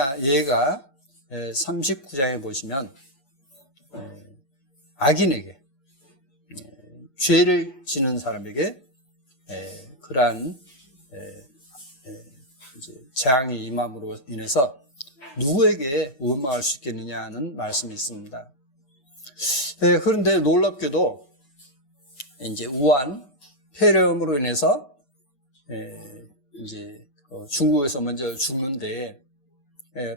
뭐냐, 얘가 39장에 보시면 악인에게, 죄를 지는 사람에게 그러한 재앙이 임함으로 인해서 누구에게 원망할 수 있겠느냐는 말씀이 있습니다. 그런데 놀랍게도 이제 우한 폐렴으로 인해서 이제 중국에서 먼저 죽는데,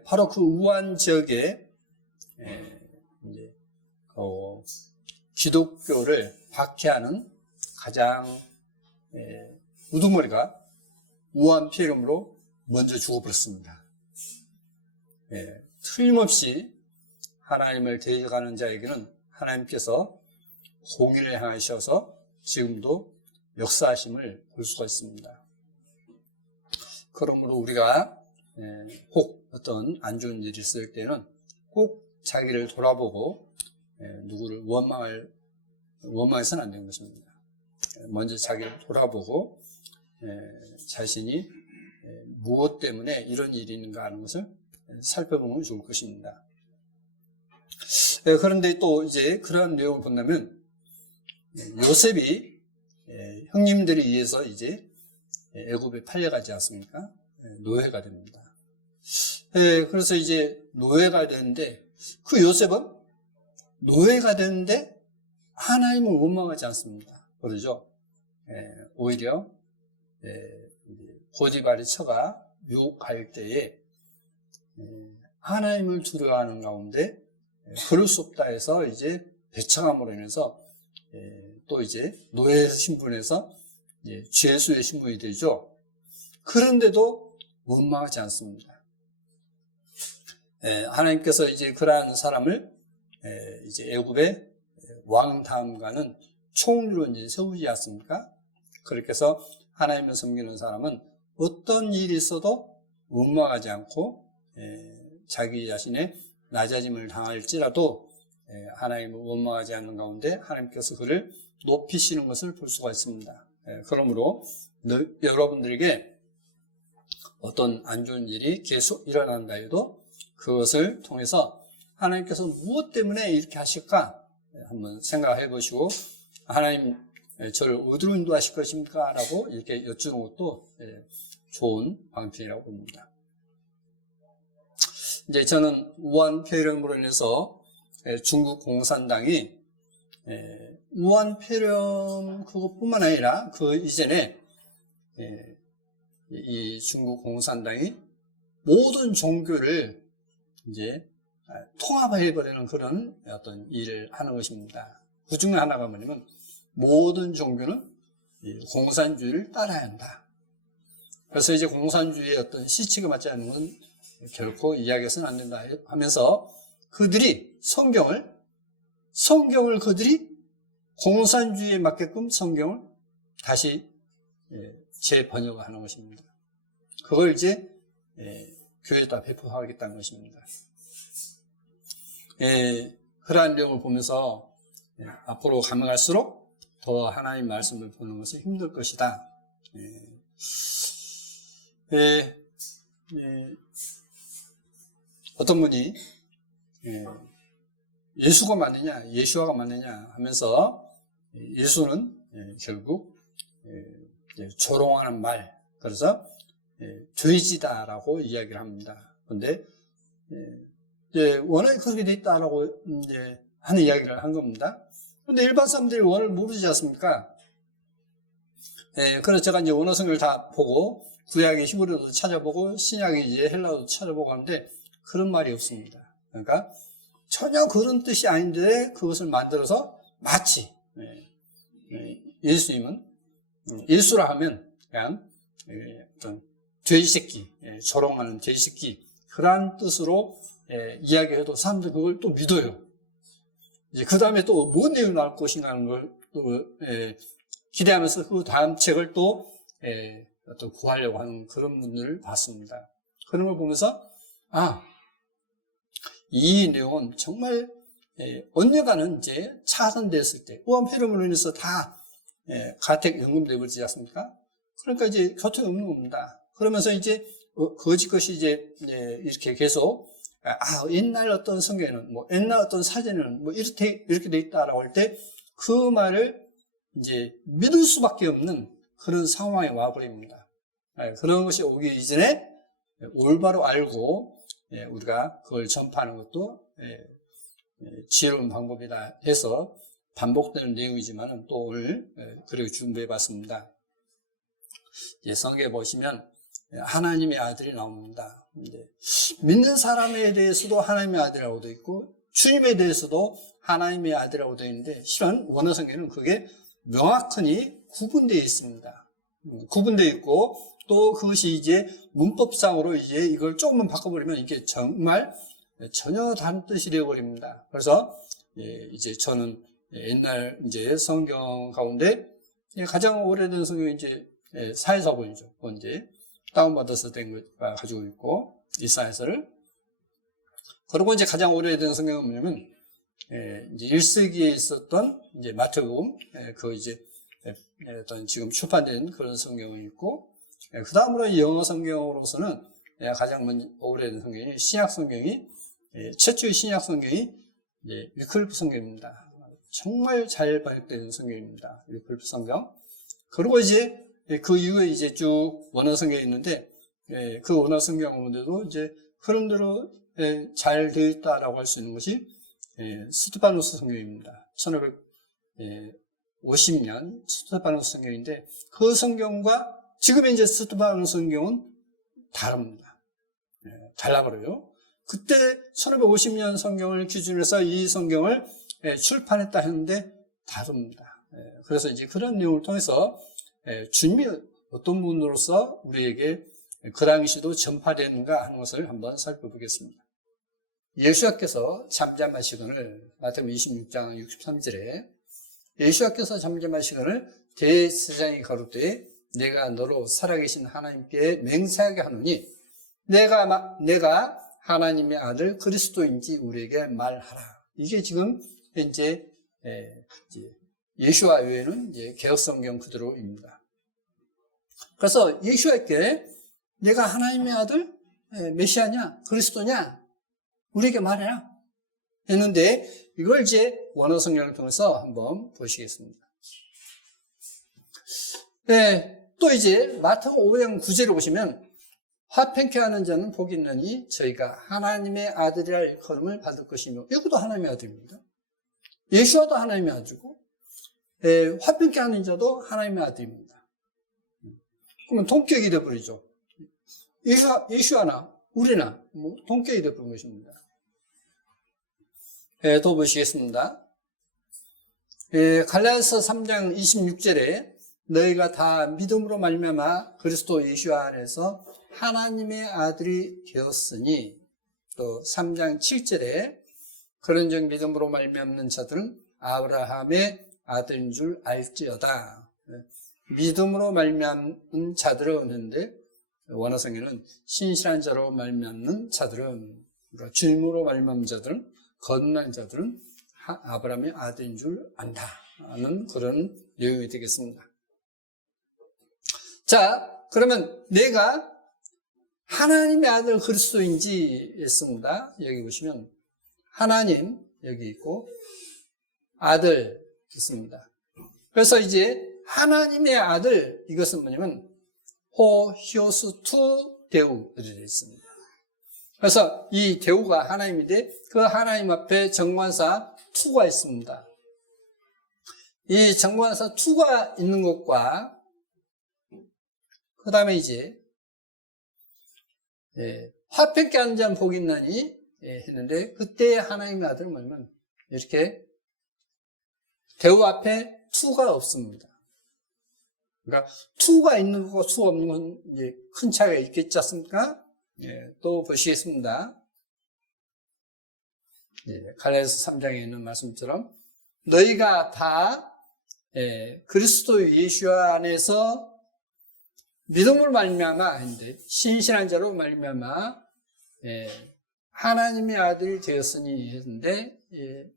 바로 그 우한 지역에 이제 기독교를 박해하는 가장 우두머리가 우한 폐렴으로 먼저 죽어버렸습니다. 틀림없이 하나님을 대적하는 자에게는 하나님께서 공의를 향하셔서 지금도 역사하심을 볼 수가 있습니다. 그러므로 우리가 혹 어떤 안 좋은 일이 있을 때는 꼭 자기를 돌아보고 누구를 원망해서는 안 되는 것입니다. 먼저 자기를 돌아보고 자신이 무엇 때문에 이런 일이 있는가 하는 것을 살펴보면 좋을 것입니다. 그런데 또 이제 그러한 내용을 본다면 요셉이 형님들에 의해서 이제 애굽에 팔려가지 않습니까? 노예가 됩니다. 그래서 이제 노예가 되는데, 그 요셉은 노예가 되는데 하나님을 원망하지 않습니다. 그러죠? 오히려 보디발의 처가 유혹할 때에 하나님을 두려워하는 가운데 그럴 수 없다 해서 이제 배척함으로 인해서 또 이제 노예 신분에서 죄수의 신분이 되죠. 그런데도 원망하지 않습니다. 하나님께서 이제 그러한 사람을 이제 애굽의 왕 다음가는 총리로 이제 세우지 않습니까? 그렇게 해서 하나님을 섬기는 사람은 어떤 일이 있어도 원망하지 않고 자기 자신의 낮아짐을 당할지라도 하나님을 원망하지 않는 가운데 하나님께서 그를 높이시는 것을 볼 수가 있습니다. 그러므로 여러분들에게 어떤 안 좋은 일이 계속 일어난다 해도 그것을 통해서 하나님께서 무엇 때문에 이렇게 하실까 한번 생각해 보시고, 하나님 저를 어디로 인도하실 것입니까? 라고 이렇게 여쭈는 것도 좋은 방편이라고 봅니다. 이제 저는 우한 폐렴으로 인해서 중국 공산당이 우한 폐렴 그것뿐만 아니라 그 이전에 이 중국 공산당이 모든 종교를 이제 통합해버리는 그런 어떤 일을 하는 것입니다. 그 중에 하나가 뭐냐면 모든 종교는 공산주의를 따라야 한다. 그래서 이제 공산주의의 어떤 시치가 맞지 않는 건 결코 이야기해서는 안 된다 하면서 그들이 성경을 그들이 공산주의에 맞게끔 성경을 다시 재번역하는 것입니다. 그걸 이제 교회에다 배포하겠다는 것입니다. 그러한 내용을 보면서 앞으로 가면 갈수록 더 하나님 말씀을 보는 것이 힘들 것이다. 어떤 분이 예수가 맞느냐, 예수아가 맞느냐 하면서 예수는 결국 조롱하는 말, 그래서 돼지다라고 이야기를 합니다. 그런데 원어에 그렇게 돼 있다라고 이제 하는 이야기를 한 겁니다. 그런데 일반 사람들이 원어를 모르지 않습니까? 그래서 제가 이제 원어 성경을 다 보고 구약의 히브리어도 찾아보고 신약의 이제 헬라어도 찾아보고 하는데 그런 말이 없습니다. 그러니까 전혀 그런 뜻이 아닌데 그것을 만들어서 마치 예수님은 예수라 하면 그냥 어떤 돼지새끼, 조롱하는 돼지새끼 그러한 뜻으로 이야기해도 사람들이 그걸 또 믿어요. 이제 그 다음에 또 뭔 내용이 나올 것인가 하는 걸 또 기대하면서 그 다음 책을 또 어떤 구하려고 하는 그런 분들을 봤습니다. 그런 걸 보면서 이 내용은 정말 언젠가는 이제 차단됐을 때 우한 폐렴으로 인해서 다 가택연금 되버리지 않습니까? 그러니까 이제 교통이 없는 겁니다. 그러면서 이제 거짓 것이 이제 이렇게 계속 옛날 어떤 성경에는 옛날 어떤 사전에는 이렇게 돼 있다라고 할 때 그 말을 이제 믿을 수밖에 없는 그런 상황에 와버립니다. 그런 것이 오기 이전에 올바로 알고 우리가 그걸 전파하는 것도 지혜로운 방법이다 해서 반복되는 내용이지만 또 오늘 그렇게 준비해 봤습니다. 성경에 보시면 하나님의 아들이 나옵니다. 믿는 사람에 대해서도 하나님의 아들이라고 되어 있고 주님에 대해서도 하나님의 아들이라고 되어 있는데 실은 원어 성경에는 그게 명확히 구분되어 있습니다. 구분되어 있고 또 그것이 이제 문법상으로 이제 이걸 조금만 바꿔버리면 이게 정말 전혀 다른 뜻이 되어버립니다. 그래서 이제 저는 옛날 이제 성경 가운데 가장 오래된 성경이 이제 사회사본이죠. 이제 다운받아서 된 거 가지고 있고 이사야서를. 그리고 이제 가장 오래된 성경은 뭐냐면 이제 1세기에 있었던 이제 마태복음 그 이제 어떤 지금 출판된 그런 성경이 있고 그 다음으로 영어 성경으로서는 가장 오래된 성경이 신약 성경이 최초의 신약 성경이 위클리프 성경입니다. 정말 잘 번역된 성경입니다. 위클리프 성경. 그리고 이제 그 이후에 이제 쭉 원어 성경이 있는데 그 원어 성경 가운데도 이제 흐름대로 잘 되어 있다라고 할 수 있는 것이 스테파노스 성경입니다. 1550년 스테파노스 성경인데 그 성경과 지금 이제 스테파노스 성경은 다릅니다. 달라버려요. 그때 1550년 성경을 기준으로 해서 이 성경을 출판했다 했는데 다릅니다. 그래서 이제 그런 내용을 통해서 주님이 어떤 분으로서 우리에게 그 당시도 전파되는가 하는 것을 한번 살펴보겠습니다. 예수께서 잠잠하시거늘 마태복음 26장 63절에 예수께서 잠잠하시거늘 대제사장이 가로되 내가 너로 살아계신 하나님께 맹세하게 하노니 내가 하나님의 아들 그리스도인지 우리에게 말하라. 이게 지금 현재 예수와 외에는 이제 개혁성경 그대로입니다. 그래서 예수에게 내가 하나님의 아들 메시아냐 그리스도냐 우리에게 말해라 했는데 이걸 이제 원어 성경을 통해서 한번 보시겠습니다. 또 이제 마태복음 5장 9절을 보시면 화평케 하는 자는 복이 있느니 저희가 하나님의 아들이라 일컬음을 받을 것이며 이것도 하나님의 아들입니다. 예수와도 하나님의 아들이고 화평케 하는 자도 하나님의 아들입니다. 그러면 동격이 되어버리죠. 예수와나 우리나 동격이 되어버린 것입니다. 또 보시겠습니다. 갈라디아서 3장 26절에 너희가 다 믿음으로 말미암아 그리스도 예수 안에서 하나님의 아들이 되었으니 또 3장 7절에 그런즉 믿음으로 말미암는 자들은 아브라함의 아들인 줄 알지어다. 믿음으로 말미암는 자들을 얻는데 원어성에는 신실한 자로 말미암는 자들은 그러니까 주님으로 말미암는 자들은 거듭난 자들은 아브라함의 아들인 줄 안다는 그런 내용이 되겠습니다. 자, 그러면 내가 하나님의 아들 그리스도인지 했습니다. 여기 보시면 하나님 여기 있고 아들 있습니다. 그래서 이제 하나님의 아들 이것은 뭐냐면 호히오스 투 데우 이렇게 되어 있습니다. 그래서 이 데우가 하나님인데 그 하나님 앞에 정관사 투가 있습니다. 이 정관사 투가 있는 것과 그 다음에 이제 화평케 하는 자는 복이 있나니 했는데 그때 하나님의 아들은 뭐냐면 이렇게 대우 앞에 투가 없습니다. 그러니까 투가 있는 거고 투가 없는 건 이제 큰 차이가 있겠지 않습니까? 또 보시겠습니다. 갈라디아서 3장에 있는 말씀처럼 너희가 다 그리스도 예수 안에서 믿음으로 말미암아 했는데 신실한 자로 말미암아 하나님의 아들이 되었으니 했는데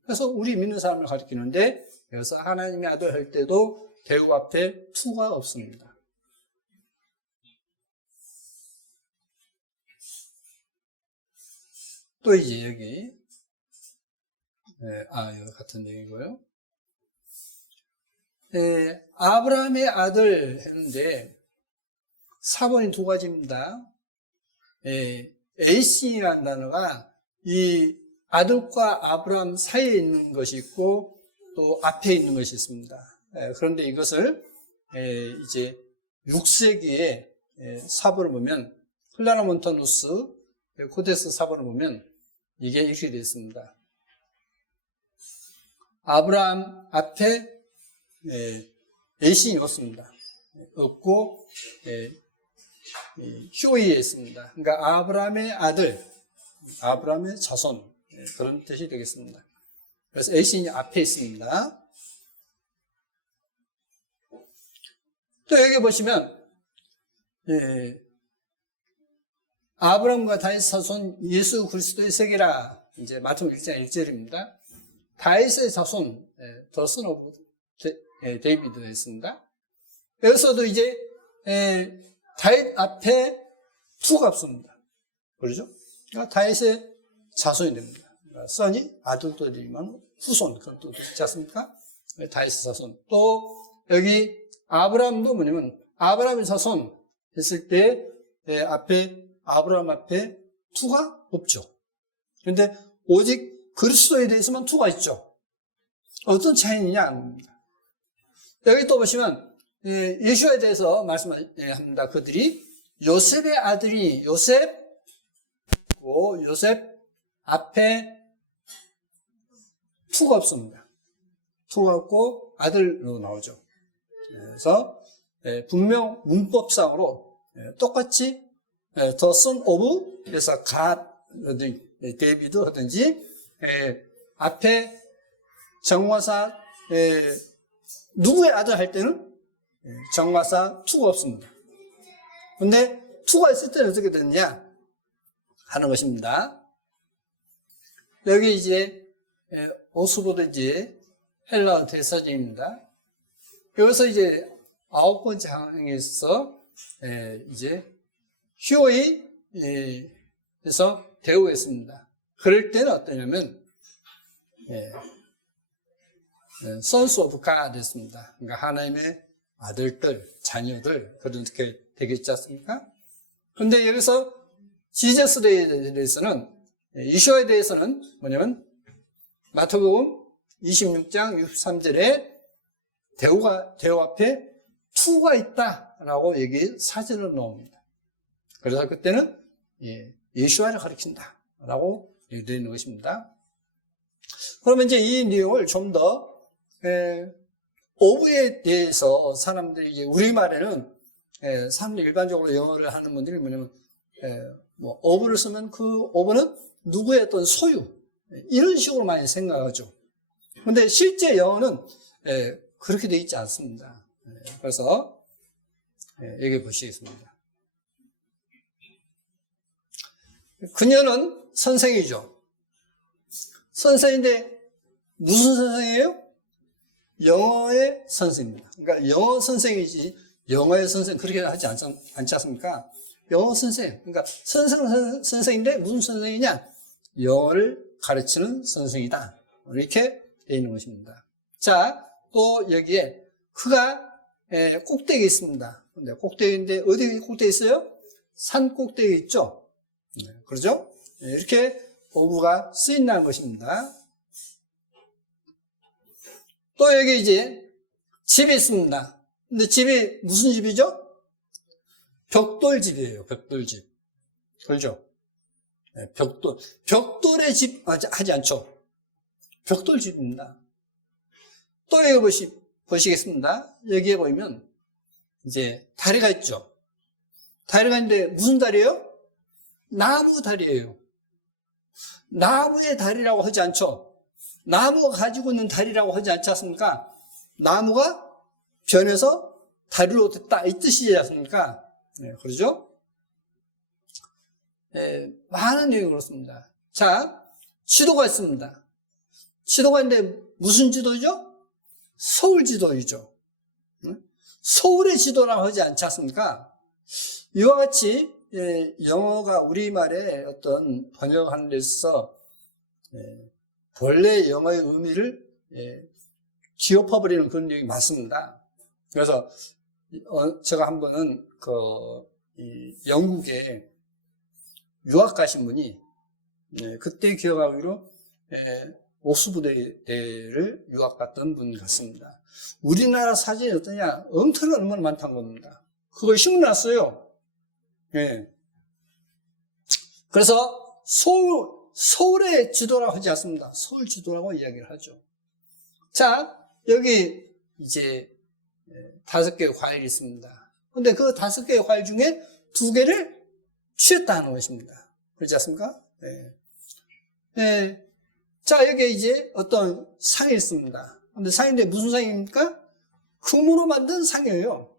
그래서 우리 믿는 사람을 가리키는데 그래서 하나님의 아들 할 때도 대우 앞에 투가 없습니다. 또 이제 여기, 여기 같은 내용이고요. 아브라함의 아들 했는데, 사본이 두 가지입니다. 에이신이라는 단어가 이 아들과 아브라함 사이에 있는 것이 있고, 또 앞에 있는 것이 있습니다. 그런데 이것을, 이제 6세기에 사본을 보면, 클라라몬타누스 코데스 사본을 보면, 이게 이렇게 되어 있습니다. 아브라함 앞에 에이신이 없습니다. 없고 휴이에 있습니다. 그러니까 아브라함의 아들, 아브라함의 자손, 그런 뜻이 되겠습니다. 그래서 에이신이 앞에 있습니다. 또 여기 보시면 아브라함과 다윗 자손 예수 그리스도의 세계라, 이제 마태복음 1장 1절입니다. 다윗의 자손, The son of 데이비드가 있습니다. 여기서도 이제 다윗 앞에 투가 없습니다. 그렇죠? 그러니까 다윗의 자손이 됩니다. 그러니까 선이 아들들이면 후손, 그런 뜻도 있지 않습니까? 다윗의 자손. 또 여기 아브라함도 뭐냐면 아브라함의 자손 했을 때 앞에 아브라함 앞에 투가 없죠. 그런데 오직 그리스도에 대해서만 투가 있죠. 어떤 차이냐? 여기 또 보시면 예수에 대해서 말씀합니다. 그들이 요셉의 아들이 요셉 앞에 투가 없습니다. 투가 없고 아들로 나오죠. 그래서 분명 문법상으로 똑같이 The son of, 그래서 God, 데이비드 하든지 앞에 정화사 누구의 아들 할 때는 정화사 투가 없습니다. 근데 투가 있을 때는 어떻게 되느냐 하는 것입니다. 여기 이제 오스로드지 헬라 대사전입니다. 여기서 이제 9번째 장에서 이제 휴이 에서 대우했습니다. 그럴 때는 어떠냐면 Sons of God 됐습니다. 그러니까 하나님의 아들들, 자녀들, 그렇게 되겠지 않습니까? 그런데 여기서 지저스에 대해서는, 이슈에 대해서는 뭐냐면 마태복음 26장 63절에 대우 앞에 투가 있다라고 여기 사진을 넣습니다. 그래서 그때는 예수와를 가리킨다라고 되어 있는 것입니다. 그러면 이제 이 내용을 좀 더 오브에 대해서 사람들이 이제 우리말에는 사람들이 일반적으로 영어를 하는 분들이 뭐냐면 뭐 오브를 쓰면 그 오브는 누구의 어떤 소유 이런 식으로 많이 생각하죠. 그런데 실제 영어는 그렇게 되어 있지 않습니다. 그래서 여기 보시겠습니다. 그녀는 선생이죠. 선생인데 무슨 선생이에요? 영어의 선생입니다. 그러니까 영어 선생이지 영어의 선생 그렇게 하지 않지 않습니까? 영어 선생. 그러니까 선생인데 무슨 선생이냐? 영어를 가르치는 선생이다. 이렇게 되어 있는 것입니다. 자, 또 여기에 그가 꼭대기에 있습니다. 근데 꼭대기인데 어디 꼭대기에 있어요? 산 꼭대기에 있죠. 그러죠? 이렇게 오브가 쓰인다는 것입니다. 또 여기 이제 집이 있습니다. 근데 집이 무슨 집이죠? 벽돌집이에요. 벽돌집. 그렇죠? 벽돌의 집 하지 않죠. 벽돌집입니다. 또 여기 보시겠습니다. 여기에 보이면 이제 다리가 있죠. 다리가 있는데 무슨 다리예요? 나무 다리예요. 나무의 다리라고 하지 않죠. 나무가 가지고 있는 다리라고 하지 않지 않습니까? 나무가 변해서 다리로 됐다 이 뜻이지 않습니까? 네, 그러죠? 많은 내용이 그렇습니다. 자, 지도가 있습니다. 지도가 있는데 무슨 지도죠? 서울 지도이죠. 서울의 지도라고 하지 않지 않습니까? 이와 같이 영어가 우리말에 어떤 번역하는 데 있어서 본래 영어의 의미를 뒤엎어버리는 그런 얘기 많습니다. 그래서 제가 한 번은 영국에 유학 가신 분이 그때 기억하기로 옥스퍼드대를 유학 갔던 분 같습니다. 우리나라 사진이 어떠냐? 엄청난 얼마나 많다는 겁니다. 그걸 신문났어요. 예. 그래서 서울의 지도라고 하지 않습니다. 서울 지도라고 이야기를 하죠. 자, 여기 이제 5개의 과일이 있습니다. 근데 그 5개의 과일 중에 2개를 취했다는 것입니다. 그렇지 않습니까? 네. 네. 자, 여기에 이제 어떤 상이 있습니다. 근데 상인데 무슨 상입니까? 금으로 만든 상이에요.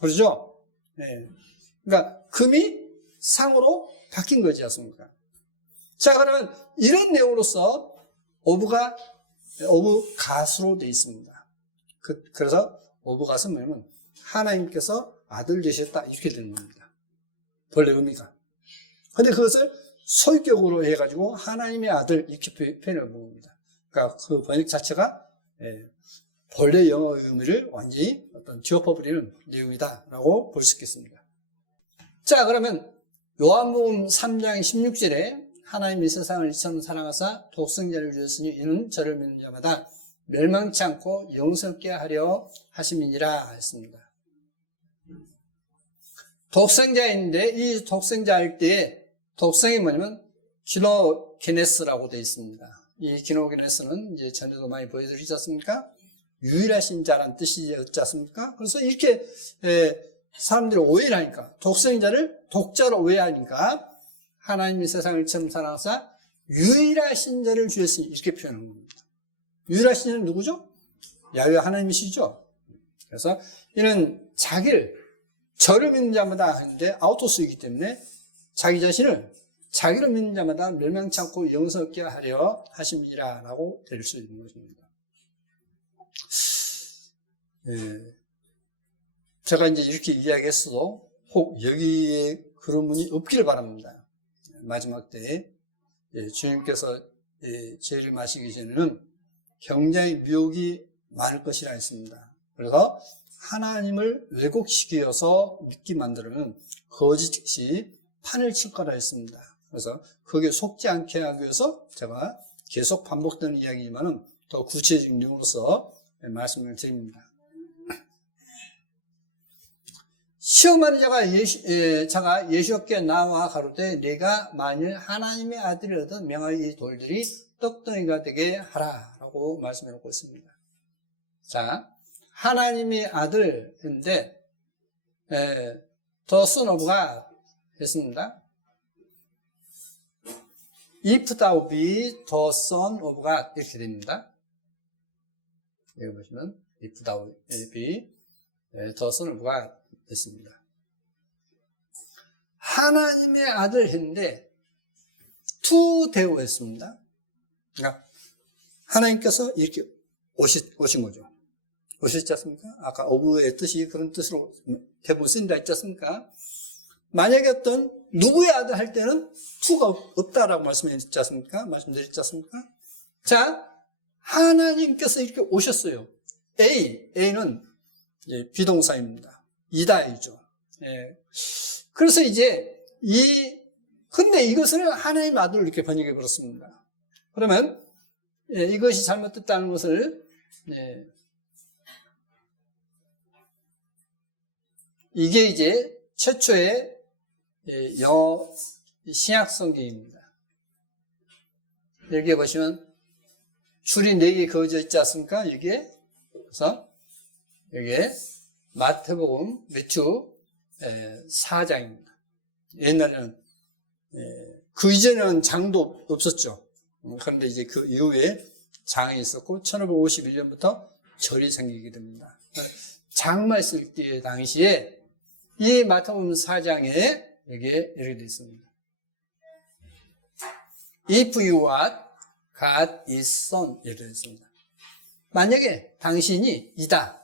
그렇죠? 네. 그러니까 금이 상으로 바뀐 거지 않습니까? 자, 그러면 이런 내용으로서 오브가 가수로 되어 있습니다. 그래서 오브가스 뭐냐면 하나님께서 아들 되셨다 이렇게 되는 겁니다. 본래 의미가. 근데 그것을 소유격으로 해가지고 하나님의 아들 이렇게 표현을 본 겁니다. 그러니까 그 번역 자체가 본래 영어 의미를 완전히 어떤 뒤엎어버리는 내용이다라고 볼 수 있겠습니다. 자, 그러면 요한복음 3장 16절에 하나님이 세상을 이처럼 사랑하사 독생자를 주셨으니 이는 저를 믿는 자마다 멸망치 않고 영생케 하려 하심이니라 했습니다. 독생자인데 이 독생자일 때에 독생이 뭐냐면 기노게네스라고 되어 있습니다. 이 기노게네스는 이제 전에도 많이 보여드리지 않습니까? 유일하신 자란 뜻이지 않습니까? 그래서 이렇게 사람들이 오해를 하니까 독생자를 독자로 오해하니까 하나님이 세상을 처음 사랑하사 유일하신 자를 주셨으니 이렇게 표현한 겁니다. 유일하신 자는 누구죠? 야훼 하나님이시죠. 그래서 이는 저를 믿는 자마다 하는데 아우토스이기 때문에 자기 자신을 자기를 믿는 자마다 멸망치 않고 영생케 하려 하심이라 라고 될 수 있는 것입니다. 제가 이제 이렇게 이야기했어도 혹 여기에 그런 분이 없기를 바랍니다. 마지막 때에 주님께서 죄를 마시기 전에는 굉장히 미혹이 많을 것이라 했습니다. 그래서 하나님을 왜곡시켜서 믿게 만들면 거짓이 판을 칠 거라 했습니다. 그래서 거기에 속지 않게 하기 위해서 제가 계속 반복되는 이야기지만은 더 구체적인 내용으로서 말씀을 드립니다. 시험하는 자가 예수께 나와 가로되 내가 만일 하나님의 아들이라도 명하여 이 돌들이 떡덩이가 되게 하라 라고 말씀해 놓고 있습니다. 자, 하나님의 아들인데 The Son of God 했습니다. If thou be the Son of God 이렇게 됩니다. 여기 보시면 If thou be the Son of God 됐습니다. 하나님의 아들 했는데 to 되어 했습니다. 그러니까 하나님께서 이렇게 오신 거죠. 오셨지 않습니까? 아까 오브의 뜻이 그런 뜻으로 대부분 쓰인다 했지 않습니까? 만약에 어떤 누구의 아들 할 때는 to가 없다라고 말씀드렸지 않습니까? 자, 하나님께서 이렇게 오셨어요. A는 비동사입니다. 이다이죠. 그래서 이제 근데 이것을 하나님의 아들로 이렇게 번역해 버렸습니다. 그러면 이것이 잘못됐다는 것을 이게 이제 최초의 영어 신약 성경입니다. 여기에 보시면 줄이 4개 그어져 있지 않습니까? 여기에. 그래서 여기에 마태복음, 매튜 4장입니다. 옛날에는 그 이전에는 장도 없었죠. 그런데 이제 그 이후에 장이 있었고 1551년부터 절이 생기게 됩니다. 장만 있을 때 당시에 이 마태복음 4장에 여기에 이렇게 되어 있습니다. If you what God is son 이렇게 되어 있습니다. 만약에 당신이 이다.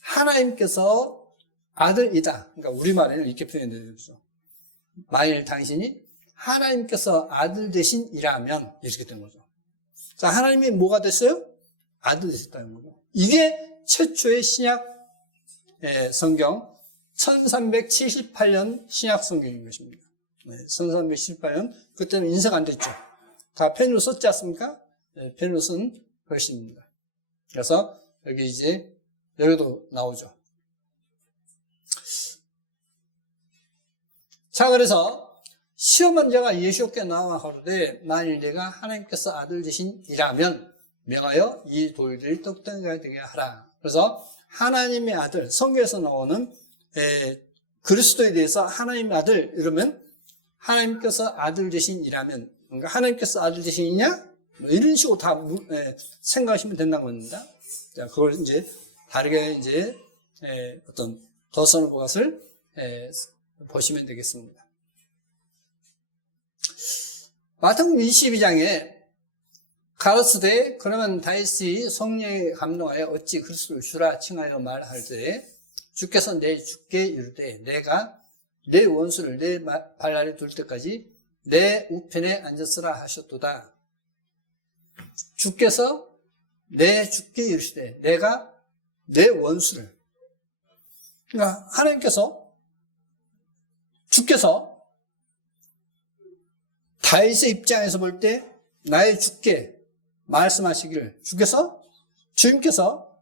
하나님께서 아들이다. 그러니까 우리말에는 이렇게 표현되어 있죠. 만일 당신이 하나님께서 아들 되신이라면 이렇게 된 거죠. 자, 하나님이 뭐가 됐어요? 아들 되셨다는 거죠. 이게 최초의 신약 성경 1378년 신약 성경인 것입니다. 1378년 그때는 인쇄가 안 됐죠. 다 펜으로 썼지 않습니까? 펜으로 쓴 글씨입니다. 그래서 여기 이제 여기도 나오죠. 자, 그래서 시험한 자가 예수께 나와 가로되 만일 내가 하나님께서 아들 되신이라면 명하여 이 돌들이 떡덩이가 되게 하라. 그래서 하나님의 아들, 성경에서 나오는 그리스도에 대해서 하나님의 아들 이러면 하나님께서 아들 되신이라면, 그러니까 하나님께서 아들 되신이냐? 뭐 이런 식으로 다 생각하시면 된다는 겁니다. 자, 그걸 이제 다르게 이제 어떤 더선을 것을 보시면 되겠습니다. 마태복음 22장에 가로스되 그러면 다윗이 성령에 감동하여 어찌 그리스도를 주라 칭하여 말할 때 주께서 내 주께 이르되 내가 내 원수를 내 발 아래 둘 때까지 내 우편에 앉았으라 하셨도다. 주께서 내 주께 이르시되 내가 내 원수를, 그러니까 하나님께서 주께서 다윗의 입장에서 볼 때 나의 주께 말씀하시기를, 주님께서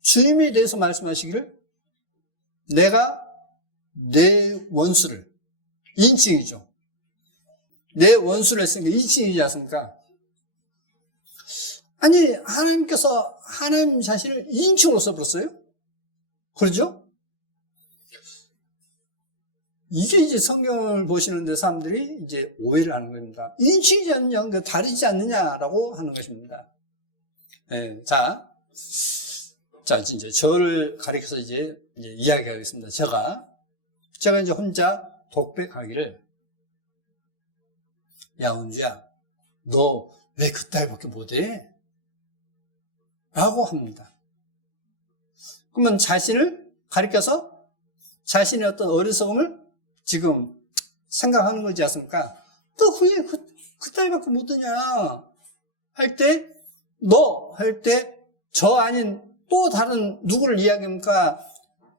주님에 대해서 말씀하시기를 내가 내 원수를, 인칭이죠. 내 원수를 했으니까 인칭이지 않습니까? 아니, 하나님께서 하나님 자신을 인칭으로 써버렸어요? 그러죠? 이게 이제 성경을 보시는데 사람들이 이제 오해를 하는 겁니다. 인칭이지 않느냐, 다르지 않느냐라고 하는 것입니다. 네, 자, 이제 저를 가리켜서 이제 이야기하겠습니다. 제가 이제 혼자 독백하기를, 야, 은주야, 너 왜 그따위밖에 못해? 라고 합니다. 그러면 자신을 가리켜서 자신의 어떤 어리석음을 지금 생각하는 거지 않습니까? 너 그게 그따위밖에 못하냐? 할 때, 너 할 때, 저 아닌 또 다른 누구를 이야기합니까?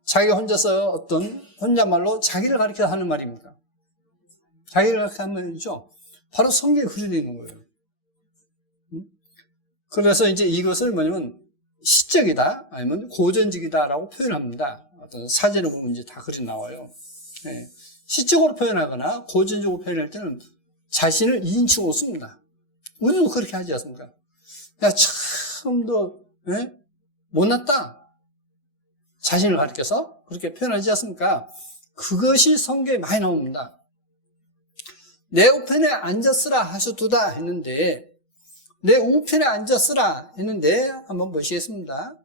자기 혼자서 어떤 혼잣말로 자기를 가리켜서 하는 말입니까? 자기를 가리켜서 하는 말이죠. 바로 성경에 그려져 있는 거예요. 그래서 이제 이것을 뭐냐면 시적이다 아니면 고전적이다라고 표현합니다. 어떤 사진을 보면 이제 다 그리 나와요. 네. 시적으로 표현하거나 고전적으로 표현할 때는 자신을 2인칭으로 씁니다. 우리도 그렇게 하지 않습니까? 야, 참 너 못났다. 자신을 가리켜서 그렇게 표현하지 않습니까? 그것이 성경에 많이 나옵니다. 내 우편에 앉았으라 하셨도다 했는데, 내 우편에 앉았으라 했는데 한번 보시겠습니다.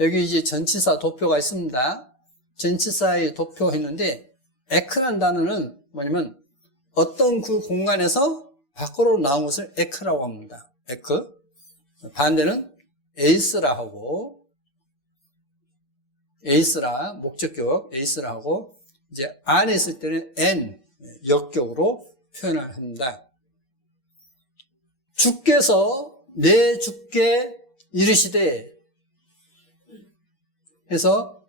여기 이제 전치사 도표가 있습니다. 전치사의 도표 했는데 에크란 단어는 뭐냐면 어떤 그 공간에서 밖으로 나온 것을 에크라고 합니다. 에크. 반대는 에이스라 하고, 에이스라, 목적격 에이스라 하고, 이제 안에 있을 때는 엔, 역격으로 표현을 합니다. 주께서 내 주께 이르시되 해서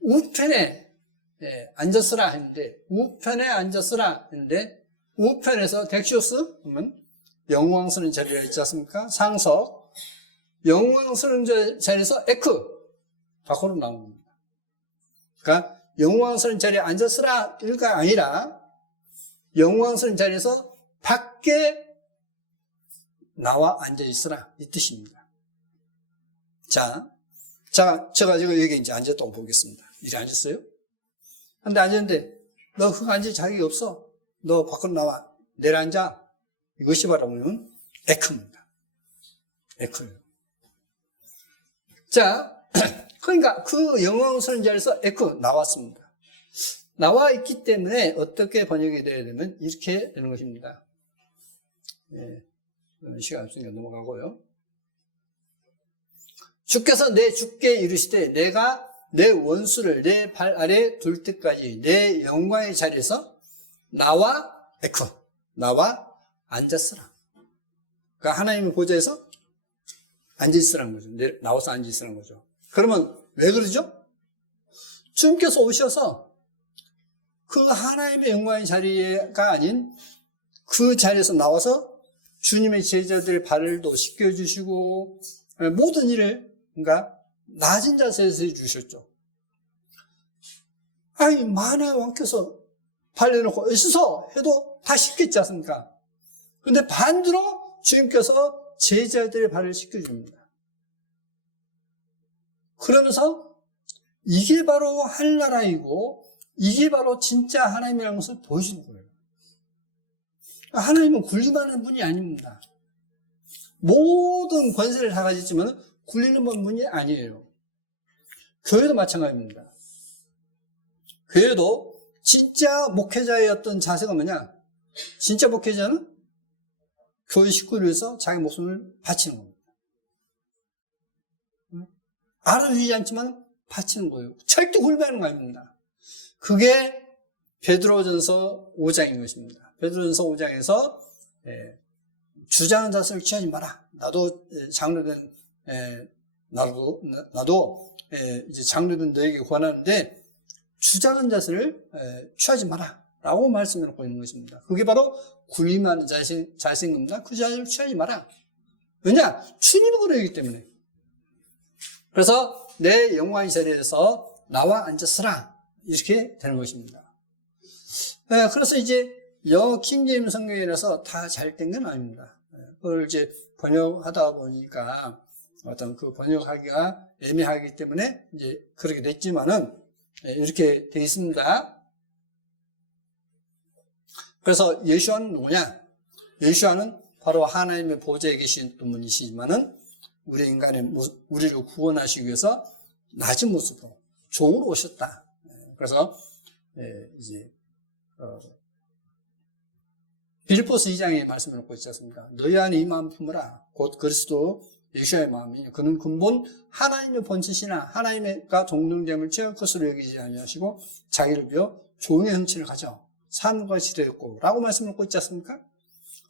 우편에 앉았으라 했는데, 우편에 앉았으라 했는데, 우편에서 덱시오스 하면 영광스러운 자리가 있지 않습니까? 상석. 영광스러운 자리에서 에크 밖으로 나온 겁니다. 그러니까 영광스러운 자리에 앉았으라가 아니라 영광스러운 자리에서 밖에 나와 앉아있으라 이 뜻입니다. 자, 제가 지금 여기 이제 앉았다고 보겠습니다. 이리 앉았어요? 근데 앉았는데 너 그거 앉을 자격이 없어. 너 밖으로 나와. 내려앉아. 이것이 바로 보면 에크입니다. 에크예요. 자, 그러니까 그 영광스러운 자리에서 에크 나왔습니다. 나와 있기 때문에 어떻게 번역이 되어야 되면 이렇게 되는 것입니다. 시간 없으니까 넘어가고요. 주께서 내 주께 이르시되 내가 내 원수를 내 발 아래 둘 때까지 내 영광의 자리에서 나와 앉았으라. 그러니까 하나님의 보좌에서 앉아있으라는 거죠. 나와서 앉아있으라는 거죠. 그러면 왜 그러죠? 주님께서 오셔서 그 하나님의 영광의 자리가 아닌 그 자리에서 나와서 주님의 제자들의 발을도 씻겨주시고 모든 일을 그러니까 낮은 자세에서 해주셨죠. 아니 만화의 왕께서 발 내놓고 씻어 해도 다 씻겠지 않습니까? 그런데 반대로 주님께서 제자들의 발을 씻겨줍니다. 그러면서 이게 바로 한나라이고 이게 바로 진짜 하나님이라는 것을 보여주는 거예요. 하나님은 굴림하는 분이 아닙니다. 모든 권세를 다 가졌지만 굴리는 분이 아니에요. 교회도 마찬가지입니다. 교회도 진짜 목회자의 어떤 자세가 뭐냐? 진짜 목회자는 교회 식구를 위해서 자기 목숨을 바치는 겁니다. 알아주지 않지만 바치는 거예요. 절대 굴매하는 거 아닙니다. 그게 베드로전서 5장인 것입니다. 베드로전서 5장에서 주장한 자세를 취하지 마라. 나도 장로된 나도 이제 장로된 너에게 권하는데 주장한 자세를 취하지 마라. 라고 말씀해놓고 있는 것입니다. 그게 바로 굴림하는 자세인 겁니다. 그 자세를 취하지 마라. 왜냐? 주님이 그러기 때문에. 그래서 내 영광의 자리에서 나와 앉았으라. 이렇게 되는 것입니다. 그래서 이제 영어 킹제임스 성경이라서 다 잘 된 건 아닙니다. 그걸 이제 번역하다 보니까 어떤 그 번역하기가 애매하기 때문에 이제 그렇게 됐지만은 이렇게 되어 있습니다. 그래서 예수와는 누구냐? 예수와는 바로 하나님의 보좌에 계신 분이시지만은 우리를 구원하시기 위해서 낮은 모습으로 종으로 오셨다. 그래서 이제 빌립보서 2장에 말씀을 놓고 있지 않습니까? 너희 안에 이 마음 품으라. 곧 그리스도 예수의 마음이 그는 근본 하나님의 본체시나 하나님과 동등됨을 취할 것으로 여기지 아니하시고 자기를 비워 종의 형체를 가져 삶과 지되었고 라고 말씀을 놓고 있지 않습니까?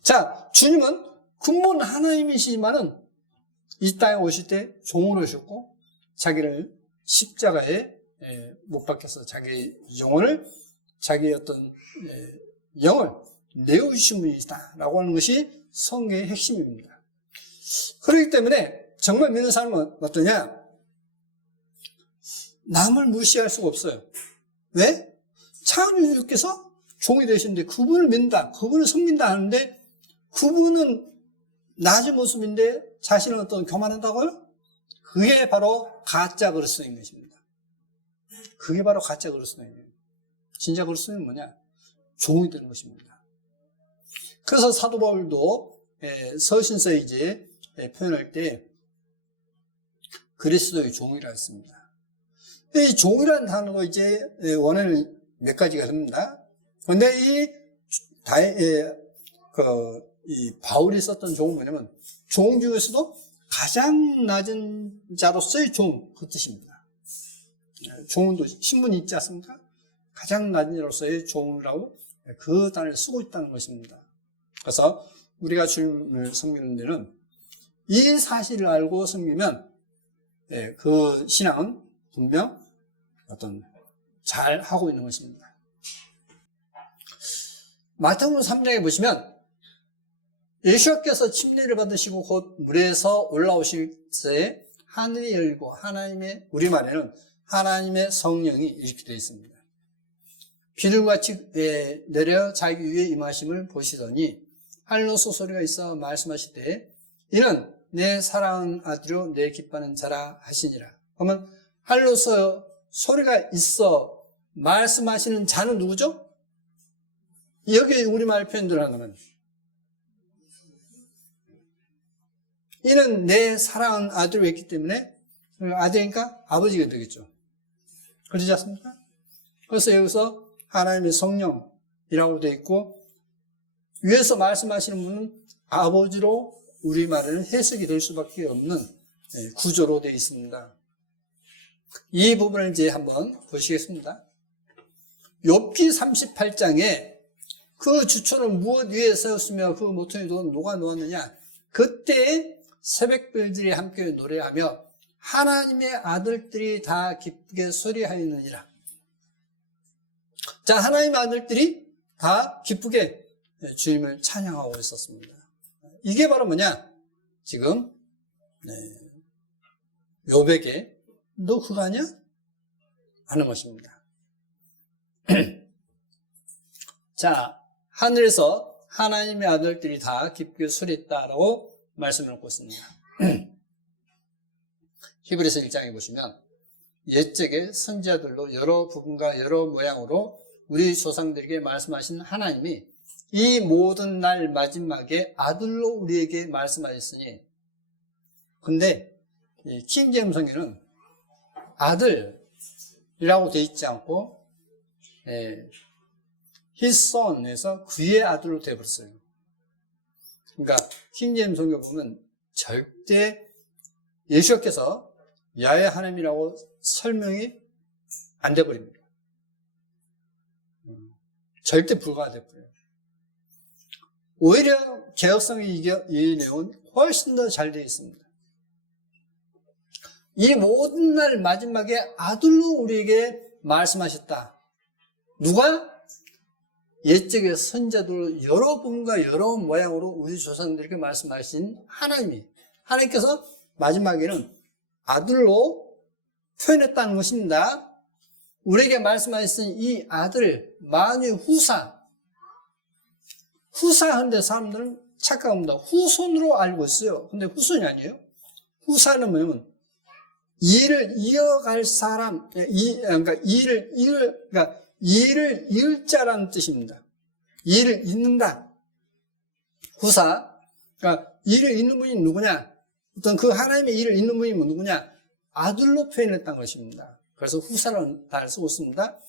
자, 주님은 근본 하나님이시지만은 이 땅에 오실 때 종으로 오셨고 자기를 십자가에 못 박혀서 자기 영혼을 자기의 어떤 영을 내어주신 분이다 라고 하는 것이 성경의 핵심입니다. 그렇기 때문에 정말 믿는 사람은 어떠냐? 남을 무시할 수가 없어요. 왜? 창조주께서 종이 되시는데 그분을 믿는다, 그분을 섬긴다 하는데 그분은 낮은 모습인데 자신은 어떤 교만한다고요? 그게 바로 가짜 그리스도인 것입니다. 그게 바로 가짜 그리스도예요. 진짜 그리스도는 뭐냐? 종이 되는 것입니다. 그래서 사도 바울도 서신서에 이제 표현할 때 그리스도의 종이라 했습니다. 이 종이라는 단어가 이제 원어는 몇 가지가 됩니다. 그런데 이 바울이 썼던 종은 뭐냐면 종 중에서도 가장 낮은 자로서의 종, 그 뜻입니다. 종은 신분이 있지 않습니까? 가장 낮은 자로서의 종이라고 그 단어를 쓰고 있다는 것입니다. 그래서 우리가 주님을 섬기는 데는 이 사실을 알고 섬기면 그 신앙은 분명 잘 하고 있는 것입니다. 마태복음 3장에 보시면 예수께서 침례를 받으시고 곧 물에서 올라오실 때 하늘이 열리고 우리말에는 하나님의 성령이 이렇게 되어 있습니다. 비둘기같이 내려 자기 위에 임하심을 보시더니 하늘로서 소리가 있어 말씀하시되 이는 내 사랑하는 아들이요 내 기뻐하는 자라 하시니라. 그러면 하늘로서 소리가 있어 말씀하시는 자는 누구죠? 여기 우리말 표현대로 하면 이는 내 사랑하는 아들이 있기 때문에 아들이니까 아버지가 되겠죠. 그러지 않습니까? 그래서 여기서 하나님의 성령이라고 되어 있고 위에서 말씀하시는 분은 아버지로 우리말에는 해석이 될 수밖에 없는 구조로 되어 있습니다. 이 부분을 이제 한번 보시겠습니다. 욥기 38장에 그 주초는 무엇 위에 세웠으며 그 모퉁이 누가 놓았느냐? 그때 새벽별들이 함께 노래하며 하나님의 아들들이 다 기쁘게 소리하였느니라. 자, 하나님의 아들들이 다 기쁘게 주님을 찬양하고 있었습니다. 이게 바로 뭐냐? 지금 욥에게 너 그거 아냐? 하는 것입니다. 자, 하늘에서 하나님의 아들들이 다 기쁘게 소리했다라고 말씀을 놓고 있습니다. 히브리서 1장에 보시면 옛적의 선지자들로 여러 부분과 여러 모양으로 우리 조상들에게 말씀하신 하나님이 이 모든 날 마지막에 아들로 우리에게 말씀하셨으니, 근데 이 킹제임스 성경은 아들이라고 되어 있지 않고 his son에서 그의 아들로 되어버렸어요. 그러니까 킹제임스 성경 보면 절대 예수께서 야훼 하나님이라고 설명이 안 돼버립니다. 절대 불가가 돼버려요. 오히려 개혁성의 이 내용은 훨씬 더 잘 되어 있습니다. 이 모든 날 마지막에 아들로 우리에게 말씀하셨다. 누가? 옛적의 선자들 여러 분과 여러 모양으로 우리 조상들에게 말씀하신 하나님께서 마지막에는 아들로 표현했다는 것입니다. 우리에게 말씀하신 이 아들, 만유의 후사하는데 사람들은 착각합니다. 후손으로 알고 있어요. 근데 후손이 아니에요. 후사는 뭐냐면 일을 이어갈 사람, 그러니까 일을 이을 자라는 뜻입니다. 일을 잇는다. 후사. 그러니까 일을 잇는 분이 누구냐? 어떤 그 하나님의 일을 잇는 분이 누구냐? 아들로 표현했다는 것입니다. 그래서 후사라는 단어를 쓰고 있습니다.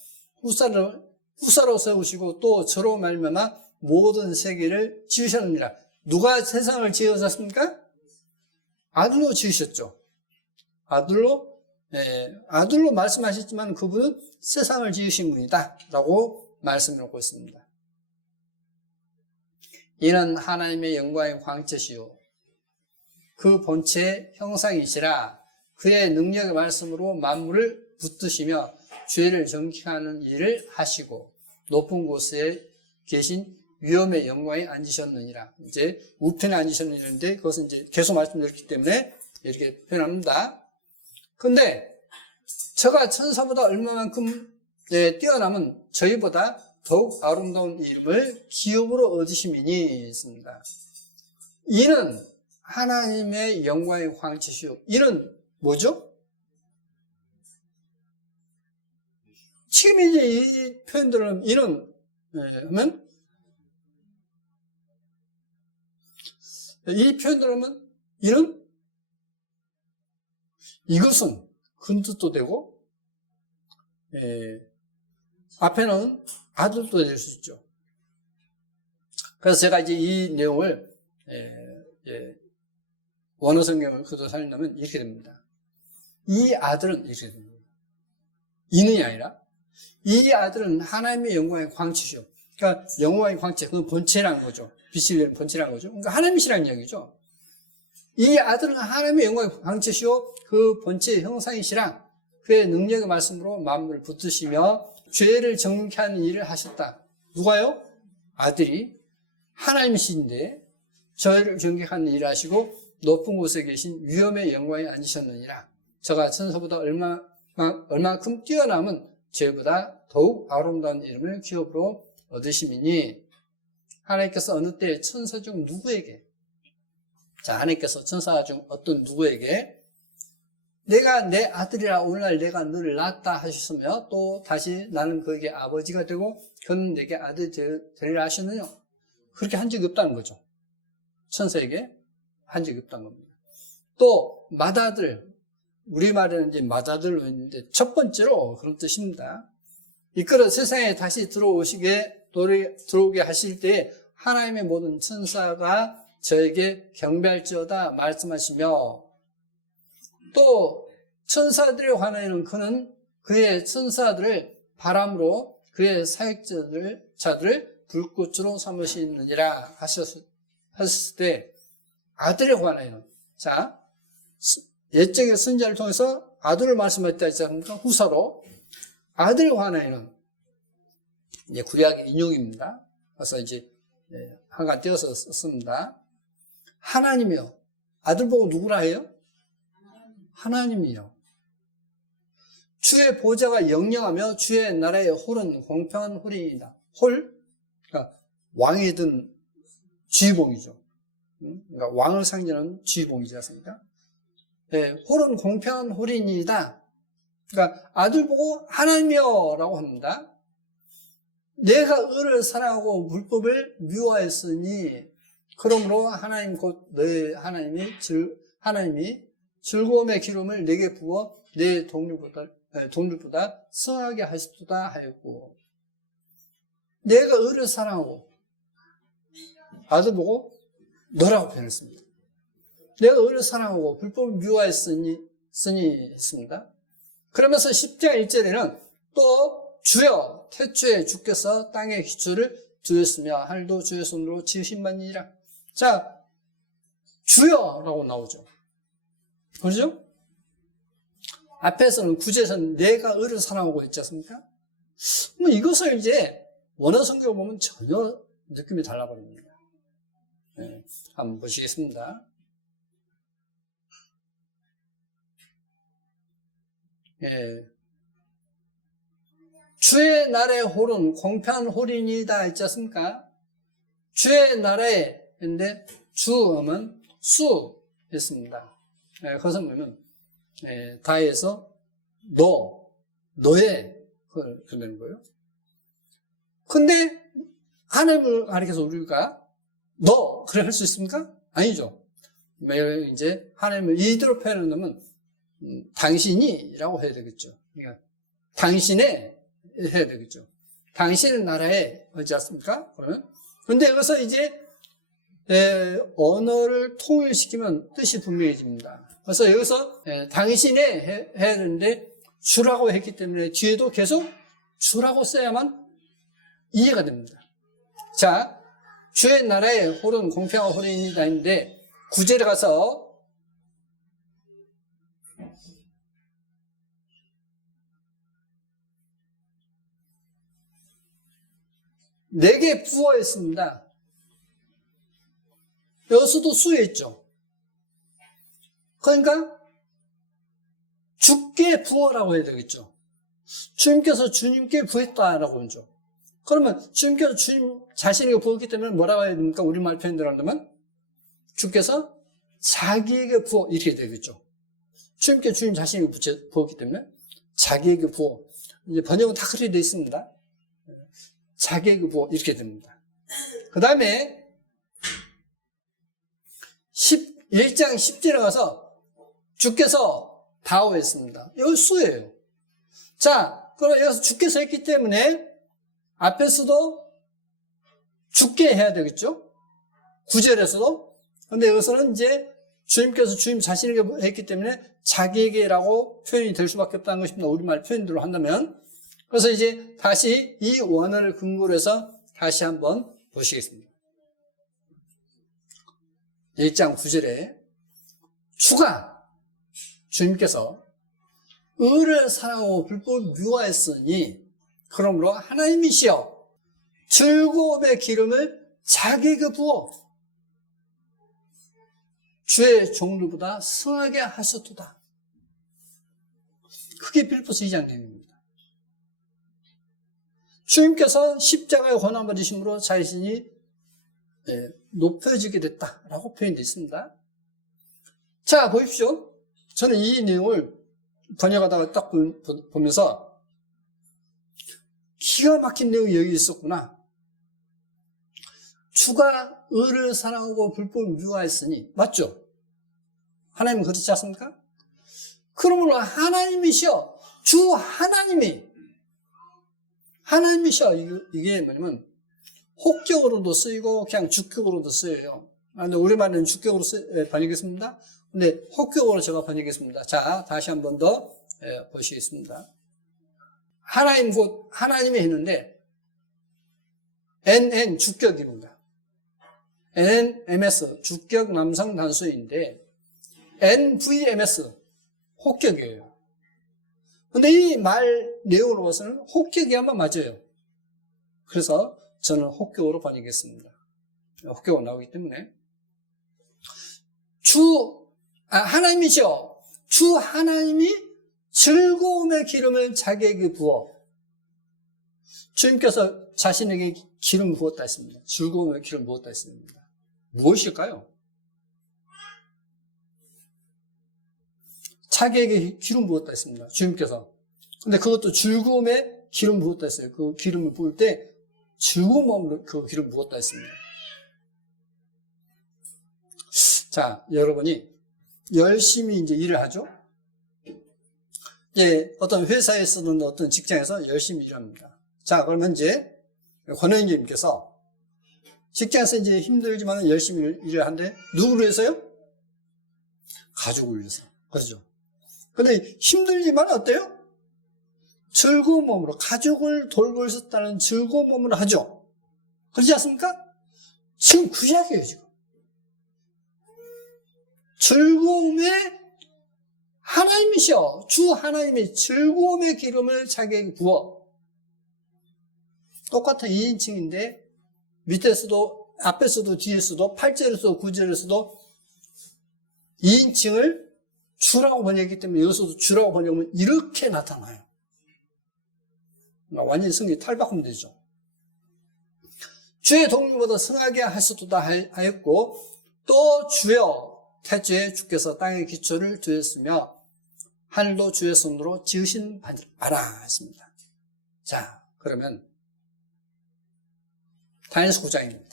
후사로 세우시고 또 저로 말미암아 모든 세계를 지으셨느니라. 누가 세상을 지으셨습니까? 아들로 지으셨죠. 아들로 말씀하셨지만 그분은 세상을 지으신 분이다 라고 말씀을 하고 있습니다. 이는 하나님의 영광의 광채시요 그 본체의 형상이시라. 그의 능력의 말씀으로 만물을 붙드시며 죄를 정직하는 일을 하시고 높은 곳에 계신 위엄의 영광에 앉으셨느니라. 이제 우편에 앉으셨는데 그것은 이제 계속 말씀드렸기 때문에 이렇게 표현합니다. 근데 저가 천사보다 얼마만큼 뛰어나면 저희보다 더욱 아름다운 이름을 기업으로 얻으심이니 있습니다. 이는 하나님의 영광의 광채시요. 이는 뭐죠? 지금 이제 이 표현들은 이는 하면 이 표현들을 하면 이는 이것은 큰 뜻도 되고 앞에는 아들도 될 수 있죠. 그래서 제가 이제 이 내용을 원어 성경을 그대로 살린다면 이렇게 됩니다. 이 아들은 이렇게 됩니다. 이는이 아니라 이 아들은 하나님의 영광의 광채시오. 그러니까 영광의 광채, 그건 본체라는 거죠. 빛이 되는 본체라는 거죠. 그러니까 하나님이시라는 이야기죠. 이 아들은 하나님의 영광의 광채시오 그 본체의 형상이시라. 그의 능력의 말씀으로 만물을 붙드시며 죄를 정케 하는 일을 하셨다. 누가요? 아들이 하나님이신데 죄를 정케하는 일을 하시고 높은 곳에 계신 위엄의 영광에 앉으셨느니라. 저가 천사보다 얼마큼 뛰어남은 죄보다 더욱 아름다운 이름을 기업으로 얻으심이니. 하나님께서 어느 때 천사 중 누구에게, 자, 하나님께서 천사 중 어떤 누구에게 내가 내 아들이라 오늘날 내가 너를 낳았다 하셨으며 또 다시 나는 그에게 아버지가 되고 그는 내게 아들 되리라 하셨느냐? 그렇게 한 적이 없다는 거죠. 천사에게 한 적이 없다는 겁니다. 또 맏아들, 우리말에는 이제 맏아들로 있는데 첫 번째로 그런 뜻입니다. 이끌어 세상에 다시 들어오게 하실 때에 하나님의 모든 천사가 저에게 경배할지어다 말씀하시며 또 천사들에 관하여는 그는 그의 천사들을 바람으로 그의 사역자들을 불꽃으로 삼으시느니라 하셨을 때 아들에 관하여는 자 옛적의 선지자를 통해서 아들을 말씀했다 했지 않습니까? 후사로 아들에 관하여는 이제 구약의 인용입니다. 그래서 이제 한간 띄어서 썼습니다. 하나님이요. 아들 보고 누구라 해요? 하나님이요. 주의 보좌가 영영하며 주의 나라의 홀은 공평한 홀이니이다. 홀? 그러니까 왕이 든 지휘봉이죠. 그러니까 왕을 상징하는 지휘봉이지 않습니까? 네, 홀은 공평한 홀이니이다. 그러니까 아들 보고 하나님이여 라고 합니다. 내가 의를 사랑하고 불법을 미워하였으니 그러므로 하나님 곧 너의 하나님이 즐거움의 기름을 내게 부어 내 동물보다 성하게 하시도다 하였고 내가 의를 사랑하고 아들 보고 너라고 표현했습니다. 내가 의를 사랑하고 불법을 미워하였으니 했습니다. 그러면서 10장 1절에는 또 주여 태초에 주께서 땅의 기초를 두었으며 하늘도 주의 손으로 지으신 바니라. 자, 주여라고 나오죠. 그렇죠? 앞에서는 9절에서는 내가 의를 사랑하고 있지 않습니까? 뭐 이것을 이제 원어 성경을 보면 전혀 느낌이 달라버립니다. 네, 한번 보시겠습니다. 예. 주의 나라의 홀은 공평한 홀이니이다 있지 않습니까? 주의 나라에 근데 주음은 수였습니다. 그것은 뭐냐면 다에서 너의 그걸 되는 거예요. 근데 하나님을 가리켜서 우리가 너 그래 할 수 있습니까? 아니죠. 매일 이제 하나님을 이대로 표현하면 당신이라고 해야 되겠죠. 그러니까 당신의 해야 되겠죠. 당신의 나라에 하지 않습니까? 그런데 여기서 이제 언어를 통일시키면 뜻이 분명해집니다. 그래서 여기서 당신의 해야 되는데 주라고 했기 때문에 뒤에도 계속 주라고 써야만 이해가 됩니다. 자, 주의 나라의 홀은 공평한 홀이니이다 했는데 9절에 가서 내게 부어했습니다. 여기서도 수였죠. 그러니까 주께 부어라고 해야 되겠죠. 주님께서 주님께 부었다라고 하죠. 그러면 주님께서 주님 자신에게 부었기 때문에 뭐라고 해야 됩니까? 우리말 표현대로 한다면 주께서 자기에게 부어 이렇게 되겠죠. 주님께 주님 자신에게 부었기 때문에 자기에게 부어. 이제 번역은 다 그렇게 되어 있습니다. 자기에게 부어 이렇게 됩니다. 그 다음에 1장 10절에 가서 주께서 다오했습니다. 이거 수예요. 자, 그럼 여기서 주께서 했기 때문에 앞에서도 주께 해야 되겠죠? 9절에서도. 근데 여기서는 이제 주님께서 주님 자신에게 했기 때문에 자기에게라고 표현이 될 수밖에 없다는 것입니다. 우리말 표현대로 한다면. 그래서 이제 다시 이 원어를 근거로 해서 다시 한번 보시겠습니다. 1장 9절에 주가 주님께서 의를 사랑하고 불법을 미워했으니 그러므로 하나님이시여 즐거움의 기름을 자기에게 부어 주의 종들보다 승하게 하셨도다. 그게 빌립보서 2장 내용입니다. 주님께서 십자가의 고난받으심으로 자신이 높여지게 됐다라고 표현되어 있습니다. 자, 보십시오. 저는 이 내용을 번역하다가 딱 보면서 기가 막힌 내용이 여기 있었구나. 주가 의를 사랑하고 불법을 미워했으니 맞죠? 하나님은 그렇지 않습니까? 그러므로 하나님이시여 주 하나님이시여 이게 뭐냐면 혹격으로도 쓰이고 그냥 주격으로도 쓰여요. 근데 우리말은 주격으로 번역했습니다. 근데 혹격으로 제가 번역했습니다. 자, 다시 한 번 더 보시겠습니다. 하나님 곧 하나님이 했는데 NN 주격입니다. NNMS 주격 남성 단수인데 NVMS 혹격이에요. 근데 이 말 내용으로 봐서는 혹격이야만 맞아요. 그래서 저는 혹격으로 번역했습니다. 혹격으로 나오기 때문에 하나님이죠. 주 하나님이 즐거움의 기름을 자기에게 부어 주님께서 자신에게 기름 부었다 했습니다. 즐거움의 기름 부었다 했습니다. 무엇일까요? 자기에게 기름 부었다 했습니다. 주님께서. 근데 그것도 즐거움의 기름 부었다 했어요. 그 기름을 부을 때 즐거운 마음으로 그 기름 부었다 했습니다. 자, 여러분이 열심히 이제 일을 하죠? 예, 어떤 회사에서든 어떤 직장에서 열심히 일합니다. 자, 그러면 이제 권혜인님께서 직장에서 이제 힘들지만 열심히 일을 하는데 누구를 위해서요? 가족을 위해서. 그렇죠. 근데 힘들지만 어때요? 즐거운 마음으로 가족을 돌볼 수 있다는 즐거운 마음으로 하죠. 그렇지 않습니까? 지금 그 이야기예요, 지금. 즐거움의 하나님이셔. 주 하나님이 즐거움의 기름을 자기에게 부어. 똑같은 2인칭인데 밑에서도 앞에서도 뒤에서도 8절에서도 9절에서도 2인칭을 주라고 번역했기 때문에 여기서도 주라고 번역하면 이렇게 나타나요. 완전히 성경이 탈바꿈 되죠. 주의 동료보다 성하게 하셨도다 하였고 또 주여 태초에 주께서 땅의 기초를 두었으며 하늘도 주의 손으로 지으신 바라 했습니다. 자, 그러면 다니엘서 9장입니다.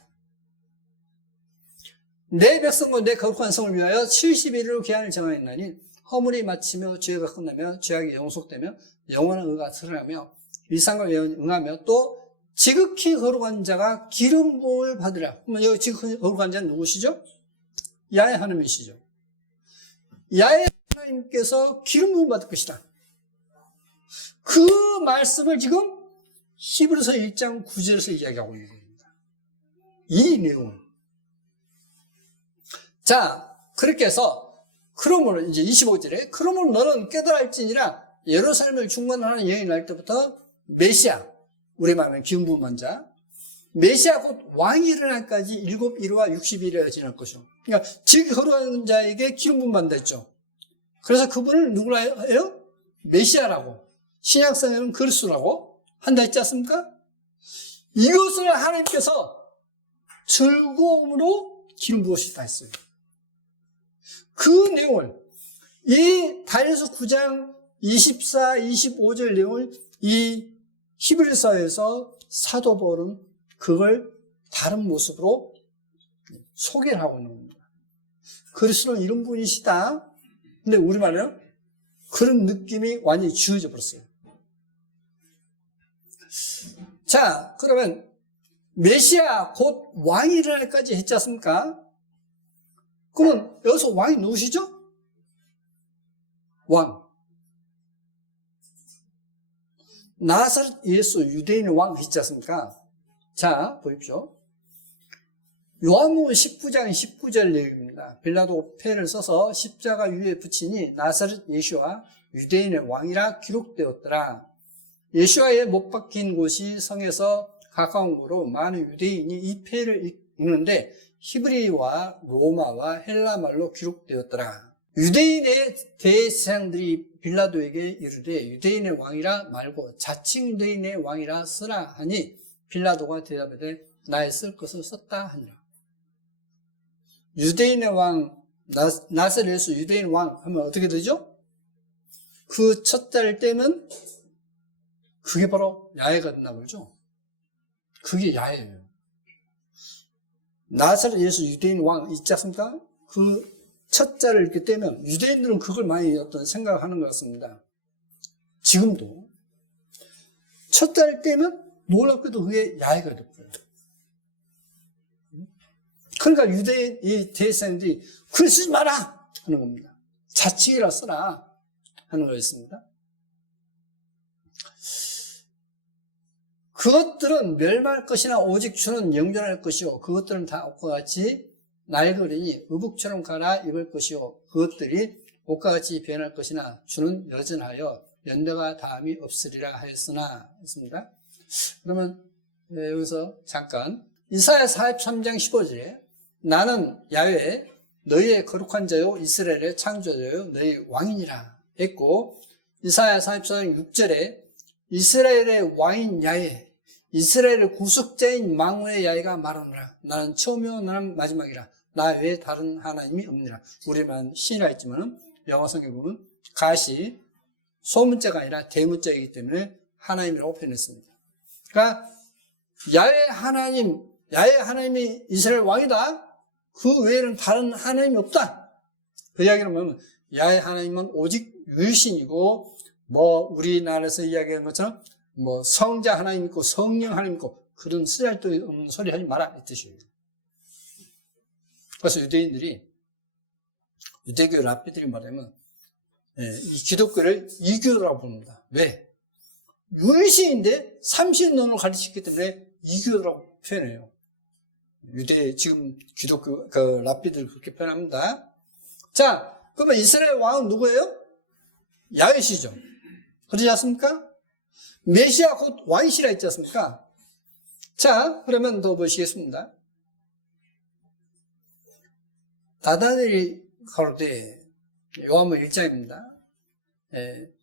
내 백성과 내 거룩한 성을 위하여 70일로 기한을 정하였나니 허물이 마치며 죄가 끝나며 죄악이 영속되며 영원한 의가 드러나며 위상과 예언이 응하며 또 지극히 거룩한 자가 기름 부음을 받으라. 그러면 여기 지극히 거룩한 자는 누구시죠? 야훼 하나님이시죠. 야훼 하나님께서 기름 부음 받을 것이다. 그 말씀을 지금 히브리서 1장 9절에서 이야기하고 있는 겁니다. 이 내용을. 자, 그렇게 해서 그러므로 이제 25절에 그러므로 너는 깨달을지니라 예루살렘을 중건하는 여인이 날 때부터 메시아, 우리 말하는 기름 부음한 자, 메시아 곧 왕이 일어날까지 7일과 60일이 지날 것이요. 그러니까 지극히 거룩한 자에게 기름 부음 받는다 했죠. 그래서 그분을 누구라 해요? 메시아라고. 신약성에는 그리스도라고 한다 했지 않습니까? 이것을 하나님께서 즐거움으로 기름 부으시다 했어요. 그 내용을 이 다니엘서 9장 24, 25절 내용을 이 히브리서에서 사도 바울은 그걸 다른 모습으로 소개를 하고 있는 겁니다. 그리스도는 이런 분이시다. 근데 우리말은 그런 느낌이 완전히 지워져 버렸어요. 자, 그러면 메시아 곧 왕이 일어날까지 했지 않습니까? 그러면 여기서 왕이 누구시죠? 왕. 나사렛 예수 유대인의 왕 했지 않습니까? 자, 보십시오. 요한복음 19장 19절 내용입니다. 빌라도 패를 써서 십자가 위에 붙이니 나사렛 예수와 유대인의 왕이라 기록되었더라. 예수와에 못 박힌 곳이 성에서 가까운 곳으로 많은 유대인이 이 패를 읽는데 히브리와 로마와 헬라말로 기록되었더라. 유대인의 대제사장들이 빌라도에게 이르되 유대인의 왕이라 말고 자칭 유대인의 왕이라 쓰라 하니 빌라도가 대답하되 나의 쓸 것을 썼다 하니라. 유대인의 왕, 나사렛 예수 유대인 왕 하면 어떻게 되죠? 그 첫 자를 떼면 그게 바로 야훼가 된다 그러죠. 그게 야훼예요. 나사렛 예수 유대인 왕 있지 않습니까? 그 첫 자를 이렇게 떼면 유대인들은 그걸 많이 어떤 생각하는 것 같습니다. 지금도 첫 자를 떼면 놀랍게도 그게 야훼가 됐고요. 그러니까 유대인 이 대제사장들이 글 쓰지 마라. 하는 겁니다. 자칭이라 써라 하는 거였습니다. 그것들은 멸망할 것이나 오직 주는 영존할 것이요 그것들은 다 옷과 같이 날거리니 의복처럼 갈아입을 것이요 그것들이 옷과 같이 변할 것이나 주는 여전하여 연대가 다함이 없으리라 하였으나 했습니다. 그러면 여기서 잠깐 이사야 43장 15절에 나는 야훼 너희의 거룩한 자요 이스라엘의 창조자요 너희 왕이니라 했고 이사야 44장 6절에 이스라엘의 왕인 야훼 이스라엘의 구속자인 만군의 야훼가 말하노라 나는 처음이요 나는 마지막이라 나 외에 다른 하나님이 없느니라. 우리만 신이라 했지만 영어 성경에 보면 가시 소문자가 아니라 대문자이기 때문에 하나님이라고 표현했습니다. 그러니까 야훼 하나님이 이스라엘 왕이다. 그 외에는 다른 하나님이 없다. 그 이야기를 보면 야훼 하나님은 오직 유일신이고 우리나라에서 이야기하는 것처럼 성자 하나님 있고 성령 하나님 있고 그런 쓰잘데없는 소리 하지 마라 이 뜻이에요. 그래서 유대교 랍비들이 말하면 이 기독교를 이교라고 부릅니다. 왜? 유일신인데 삼신론을 가르치기 때문에 이교라고 표현해요. 지금 기독교 랍비들 그렇게 표현합니다. 자, 그러면 이스라엘 왕은 누구예요? 야훼시죠. 그러지 않습니까? 메시아 곧 왕이시라 했지 않습니까? 자, 그러면 더 보시겠습니다. 나다넬이 가로되 요한복음 1장입니다.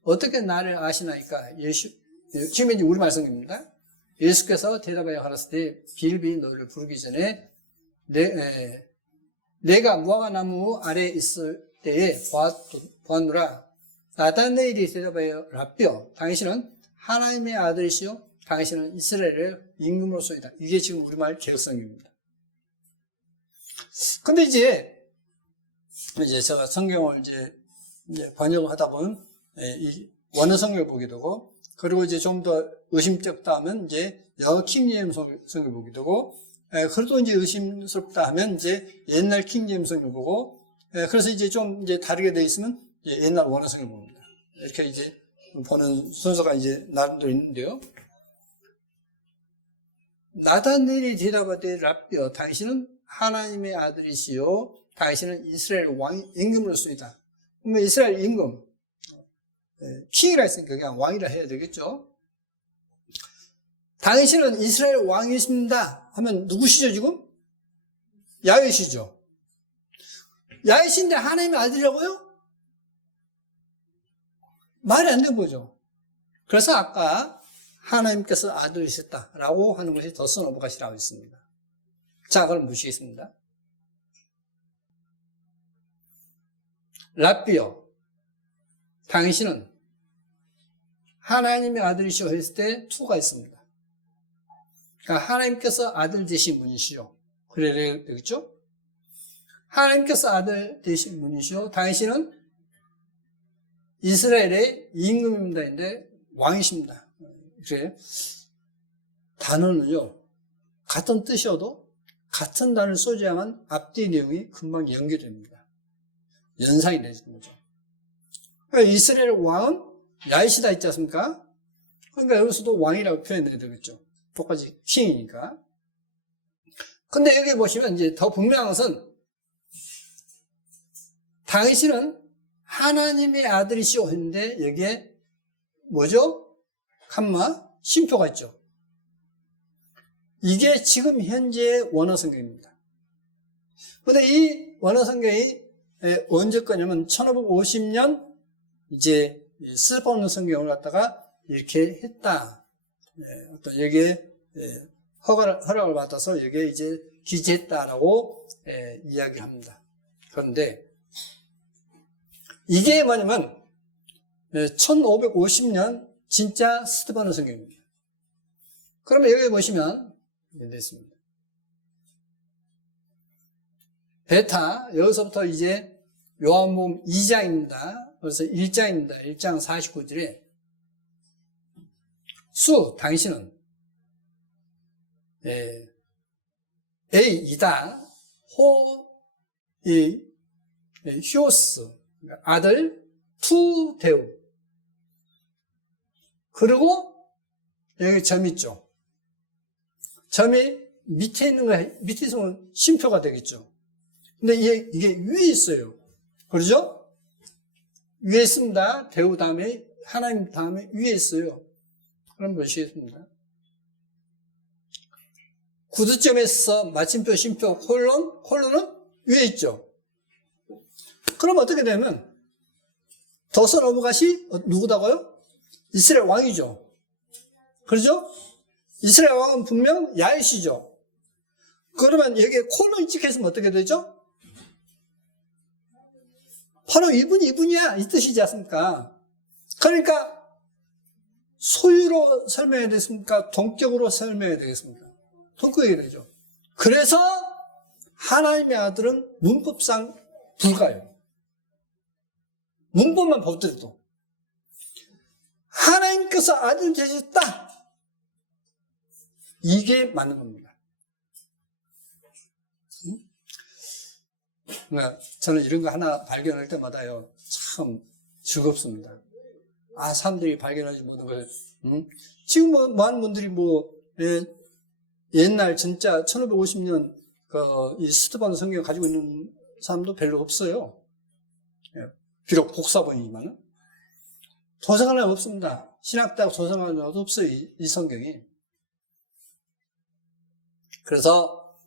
어떻게 나를 아시나이까? 지금 이제 우리 말씀입니다. 예수께서 대답하여 가라사대 빌비 너희를 부르기 전에 내가 무화과 나무 아래에 있을 때에 보았노라. 나다넬이 대답하여 랍비여 당신은 하나님의 아들이시요 당신은 이스라엘의 임금으로서이다. 이게 지금 우리말 개혁성경입니다. 근데 이제 제가 성경을 이제 번역을 하다 보면 이 원어 성경을 보게 되고 그리고 이제 좀 더 의심쩍다 하면 이제 영어 킹제임스 성경을 보게 되고 그래도 이제 의심스럽다 하면 이제 옛날 킹제임스 성경을 보고 그래서 이제 좀 이제 다르게 돼 있으면 이제 옛날 원어 성경을 봅니다. 이렇게 이제 보는 순서가 이제 나름대로 있는데요. 나다넬이 대답하되 랍비여 당신은 하나님의 아들이시요 당신은 이스라엘 왕 임금으로서이다. 그러면 이스라엘 임금 킹이라 했으니까 그냥 왕이라 해야 되겠죠. 당신은 이스라엘 왕이십니다 하면 누구시죠 지금? 야훼시죠. 야훼신데 하나님의 아들이라고요? 말이 안 되는 거죠. 그래서 아까 하나님께서 아들이셨다라고 하는 것이 더 써넘어가시라고 했습니다. 자, 그럼 보시겠습니다. 랍비여 당신은 하나님의 아들이시오 했을 때 투가 있습니다. 그러니까 하나님께서 아들 되신 분이시오. 그래야 되겠죠? 하나님께서 아들 되신 분이시오. 당신은 이스라엘의 임금입니다인데 왕이십니다. 그래 단어는요 같은 뜻이어도 같은 단어를 써줘야만 앞뒤 내용이 금방 연결됩니다. 연상이 되는 거죠. 그러니까 이스라엘 왕은 야훼시다 있지 않습니까? 그러니까 여기서도 왕이라고 표현해야 되겠죠. 똑같이 킹이니까. 근데 여기 보시면 이제 더 분명한 것은 당신은 하나님의 아들이시오 했는데 여기에 뭐죠? 칸마 쉼표가 있죠. 이게 지금 현재의 원어 성경입니다. 근데 이 원어 성경이 언제 거냐면 1550년 이제 스데반노 성경을 갖다가 이렇게 했다. 어떤 여기에 허락을 받아서 여기에 이제 기재했다라고 이야기합니다. 그런데 이게 뭐냐면 1550년 진짜 스데반노 성경입니다. 그러면 여기 보시면 이렇게 있습니다. 베타 여기서부터 이제 요한복음 2장입니다. 그래서 1장입니다. 1장 49절에 수 당신은 A이다 호 히오스, 아들, 투 대우. 그리고 여기 점 있죠. 점이 밑에 있는 거, 밑에 있으면 쉼표가 되겠죠. 근데 이게 위에 있어요. 그러죠? 위에 있습니다. 대우 다음에, 하나님 다음에 위에 있어요. 그럼 보시겠습니다. 구두점에서 마침표, 쉼표, 콜론은 위에 있죠. 그럼 어떻게 되면, 더서 넘어가시 누구다고요? 이스라엘 왕이죠. 그렇죠? 이스라엘 왕은 분명 야이시죠. 그러면 여기에 콜론이 찍혀있으면 어떻게 되죠? 바로 이분이야 이 뜻이지 않습니까? 그러니까 소유로 설명해야 되겠습니까? 동격으로 설명해야 되겠습니까? 동격이 되죠. 그래서 하나님의 아들은 문법상 불가요. 문법만 보더라도 하나님께서 아들 되셨다. 이게 맞는 겁니다. 저는 이런 거 하나 발견할 때마다요, 참 즐겁습니다. 사람들이 발견하지 못한 걸, 지금 많은 분들이 옛날 진짜 1550년 이 스테반 성경을 가지고 있는 사람도 별로 없어요. 비록 복사본이지만 도서관에 없습니다. 신학대학 도서관에도 없어요, 이 성경이. 그래서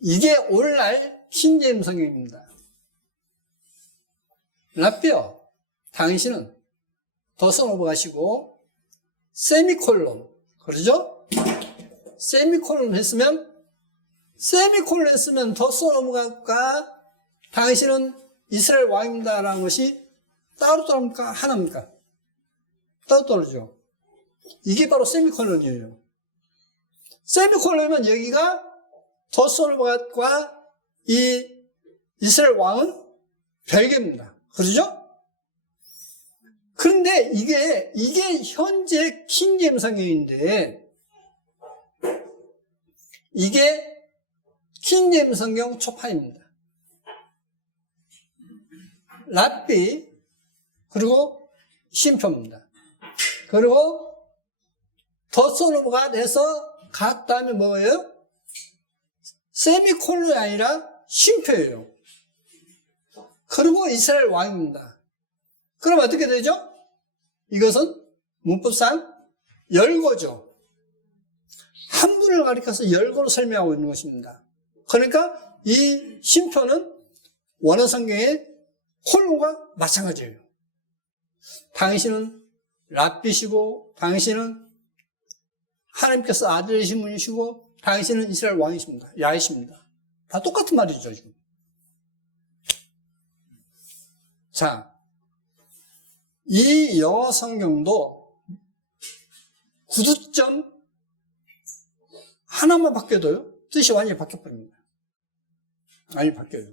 이게 오늘날 킹제임 성경입니다. 라삐어, 당신은 더 넘어가시고 세미콜론, 그러죠? 세미콜론 했으면 더 넘어갈까? 당신은 이스라엘 왕입니다라는 것이 따로 따릅니까? 하나입니까? 따로 따르죠. 이게 바로 세미콜론이에요. 세미콜론이면 여기가 더 넘어갈까? 이 이스라엘 왕은 별개입니다. 그러죠? 그런데 이게 현재 킹제임 성경인데, 이게 킹제임 성경 초판입니다. 랍비, 그리고 쉼표입니다. 그리고 덧소노가 돼서 갓 다음에 뭐예요? 세미콜론이 아니라 쉼표예요. 그리고 이스라엘 왕입니다. 그럼 어떻게 되죠? 이것은 문법상 열거죠. 한 분을 가리켜서 열거로 설명하고 있는 것입니다. 그러니까 이 쉼표는 원어 성경의 콜론과 마찬가지예요. 당신은 랍비시고, 당신은 하나님께서 아들이신 분이시고, 당신은 이스라엘 왕이십니다. 야이십니다. 다 똑같은 말이죠, 지금. 자, 이 영어 성경도 구두점 하나만 바뀌어도요, 뜻이 완전히 바뀌어버립니다. 많이 바뀌어요.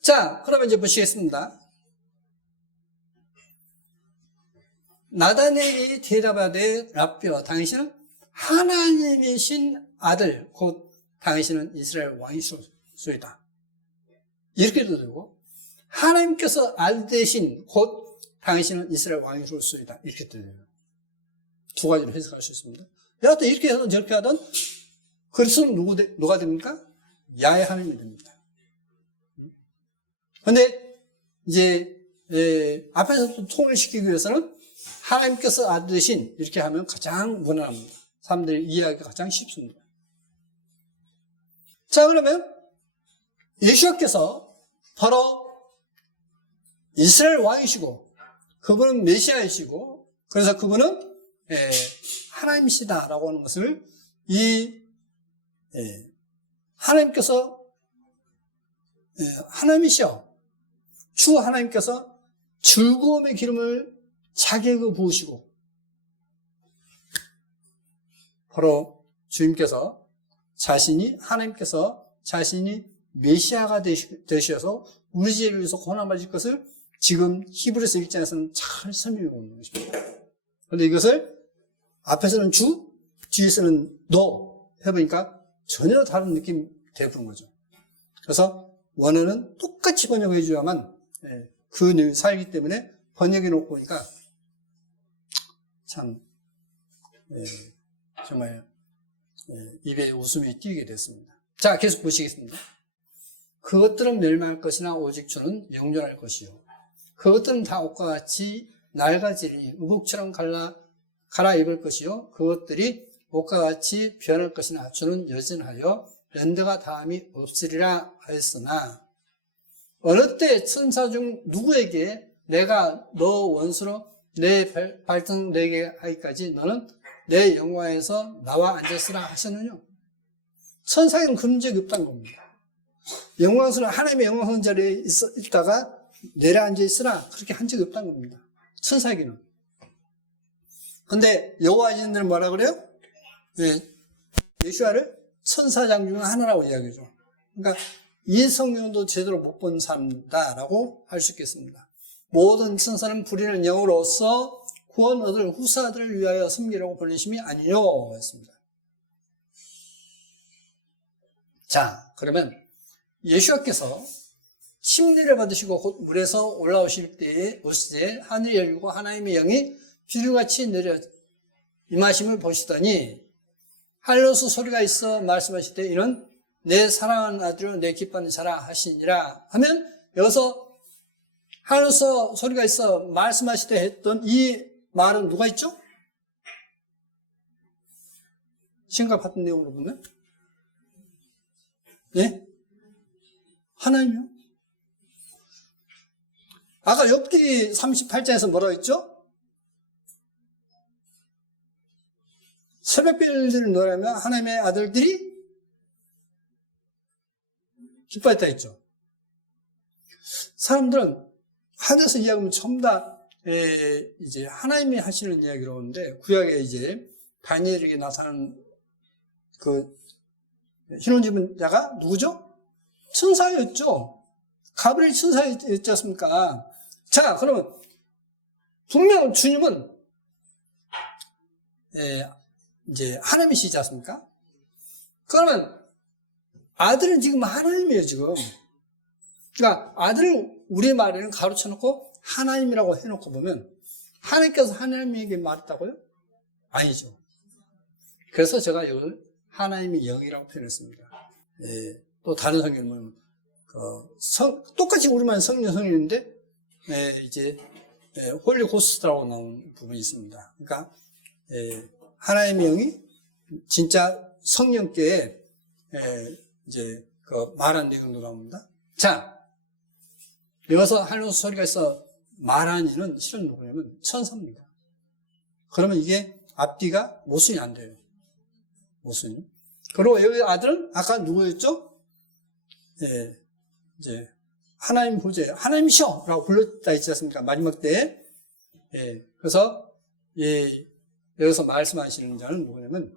자, 그러면 이제 보시겠습니다. 나다넬이 대답하되 랍비여, 당신은 하나님이신 아들, 곧 당신은 이스라엘 왕이시소이다. 이렇게도 되고, 하나님께서 아들 대신 곧 당신은 이스라엘 왕이시소이다. 이렇게도 돼요. 두 가지로 해석할 수 있습니다. 여하튼 이렇게 하든 저렇게 하든 그리스도는 누가 됩니까? 야훼 하나님이 됩니다. 그런데 이제 앞에서 또 통일시키기 위해서는 하나님께서 아들 대신 이렇게 하면 가장 무난합니다. 사람들이 이해하기가 가장 쉽습니다. 자, 그러면 예수께서 바로 이스라엘 왕이시고, 그분은 메시아이시고, 그래서 그분은 하나님이시다라고 하는 것을 하나님께서 하나님이시여, 주 하나님께서 즐거움의 기름을 자기에게 부으시고, 바로 주님께서 하나님께서 자신이 메시아가 되셔서 우리 죄를 위해서 고난받으실 것을 지금 히브리서 1장에서는 잘 설명해 보는 것입니다. 그런데 이것을 앞에서는 주, 뒤에서는 너 해보니까 전혀 다른 느낌이 되어버린 거죠. 그래서 원어는 똑같이 번역해 줘야만 그 내용이 살기 때문에 번역해 놓고 보니까 참 정말 입에 웃음이 띄게 됐습니다. 자, 계속 보시겠습니다. 그것들은 멸망할 것이나 오직 주는 영존할 것이요. 그것들은 다 옷과 같이 낡아지리니 의복처럼 갈아입을 것이요. 그것들이 옷과 같이 변할 것이나 주는 여전하여 연대가 다함이 없으리라 하였으나 어느 때 천사 중 누구에게 내가 너 원수로 내 발등 내게 하기까지 너는 내 영광에서 나와 앉았으라 하셨느냐? 천사에게는 그런 적이 없다는 겁니다. 영광스러운 하나님의 영광스러운 자리에 있다가 내려앉아 있으라 그렇게 한 적이 없다는 겁니다. 천사에게는. 근데 여호와 신들은 뭐라 그래요? 예수야를 천사장 중 하나라고 이야기하죠. 그러니까 이 성경도 제대로 못 본 사람다라고 할 수 있겠습니다. 모든 천사는 부리는 영으로서 구원 얻을 후사들을 위하여 섬기라고 불리심이 아니요 했습니다. 자, 그러면 예수께서 심리를 받으시고 곧 물에서 올라오실 때에 하늘이 열리고 하나님의 영이 비류같이 내려 임하심을 보시더니 하늘로서 소리가 있어 말씀하실 때 이는 내 사랑하는 아들이요 내 기뻐하는 자라 하시니라 하면 여기서 하늘로서 소리가 있어 말씀하실 때 했던 이 말은 누가 있죠? 심각한 내용으로 보면 예? 하나님이요. 아까 욥기 38장에서 뭐라고 했죠? 새벽별들을 노래하며 하나님의 아들들이 기뻐했다 했죠. 사람들은 하늘에서 이야기하면 전부 다 이제 하나님이 하시는 이야기로 오는데 구약에 이제 다니엘에게 나타나는 그 흰옷 입은 자가 누구죠? 천사였죠. 가브리엘 천사였지 않습니까? 자, 그러면 분명 주님은 이제 하나님이시지 않습니까? 그러면 아들은 지금 하나님이에요, 지금. 그러니까 아들을 우리의 말에는 가로쳐놓고 하나님이라고 해놓고 보면 하나님께서 하나님에게 말했다고요? 아니죠. 그래서 제가 이걸 하나님의 영이라고 표현했습니다. 또 다른 성경은 보면 똑같이 우리만 성령인데 이제 홀리 고스트라고 나온 부분이 있습니다. 그러니까 하나님의 영이 진짜 성령께 이제 그 말한 내용도 나옵니다. 자, 여기서 하늘로서 소리가 있어 말한 이는 실은 누구냐면 천사입니다. 그러면 이게 앞뒤가 모순이 안 돼요. 모순이. 그리고 여기 아들은 아까 누구였죠? 이제 하나님 보좌에 하나님이셔! 라고 불렀다 했지 않습니까? 마지막 때에. 그래서 여기서 말씀하시는 자는 누구냐면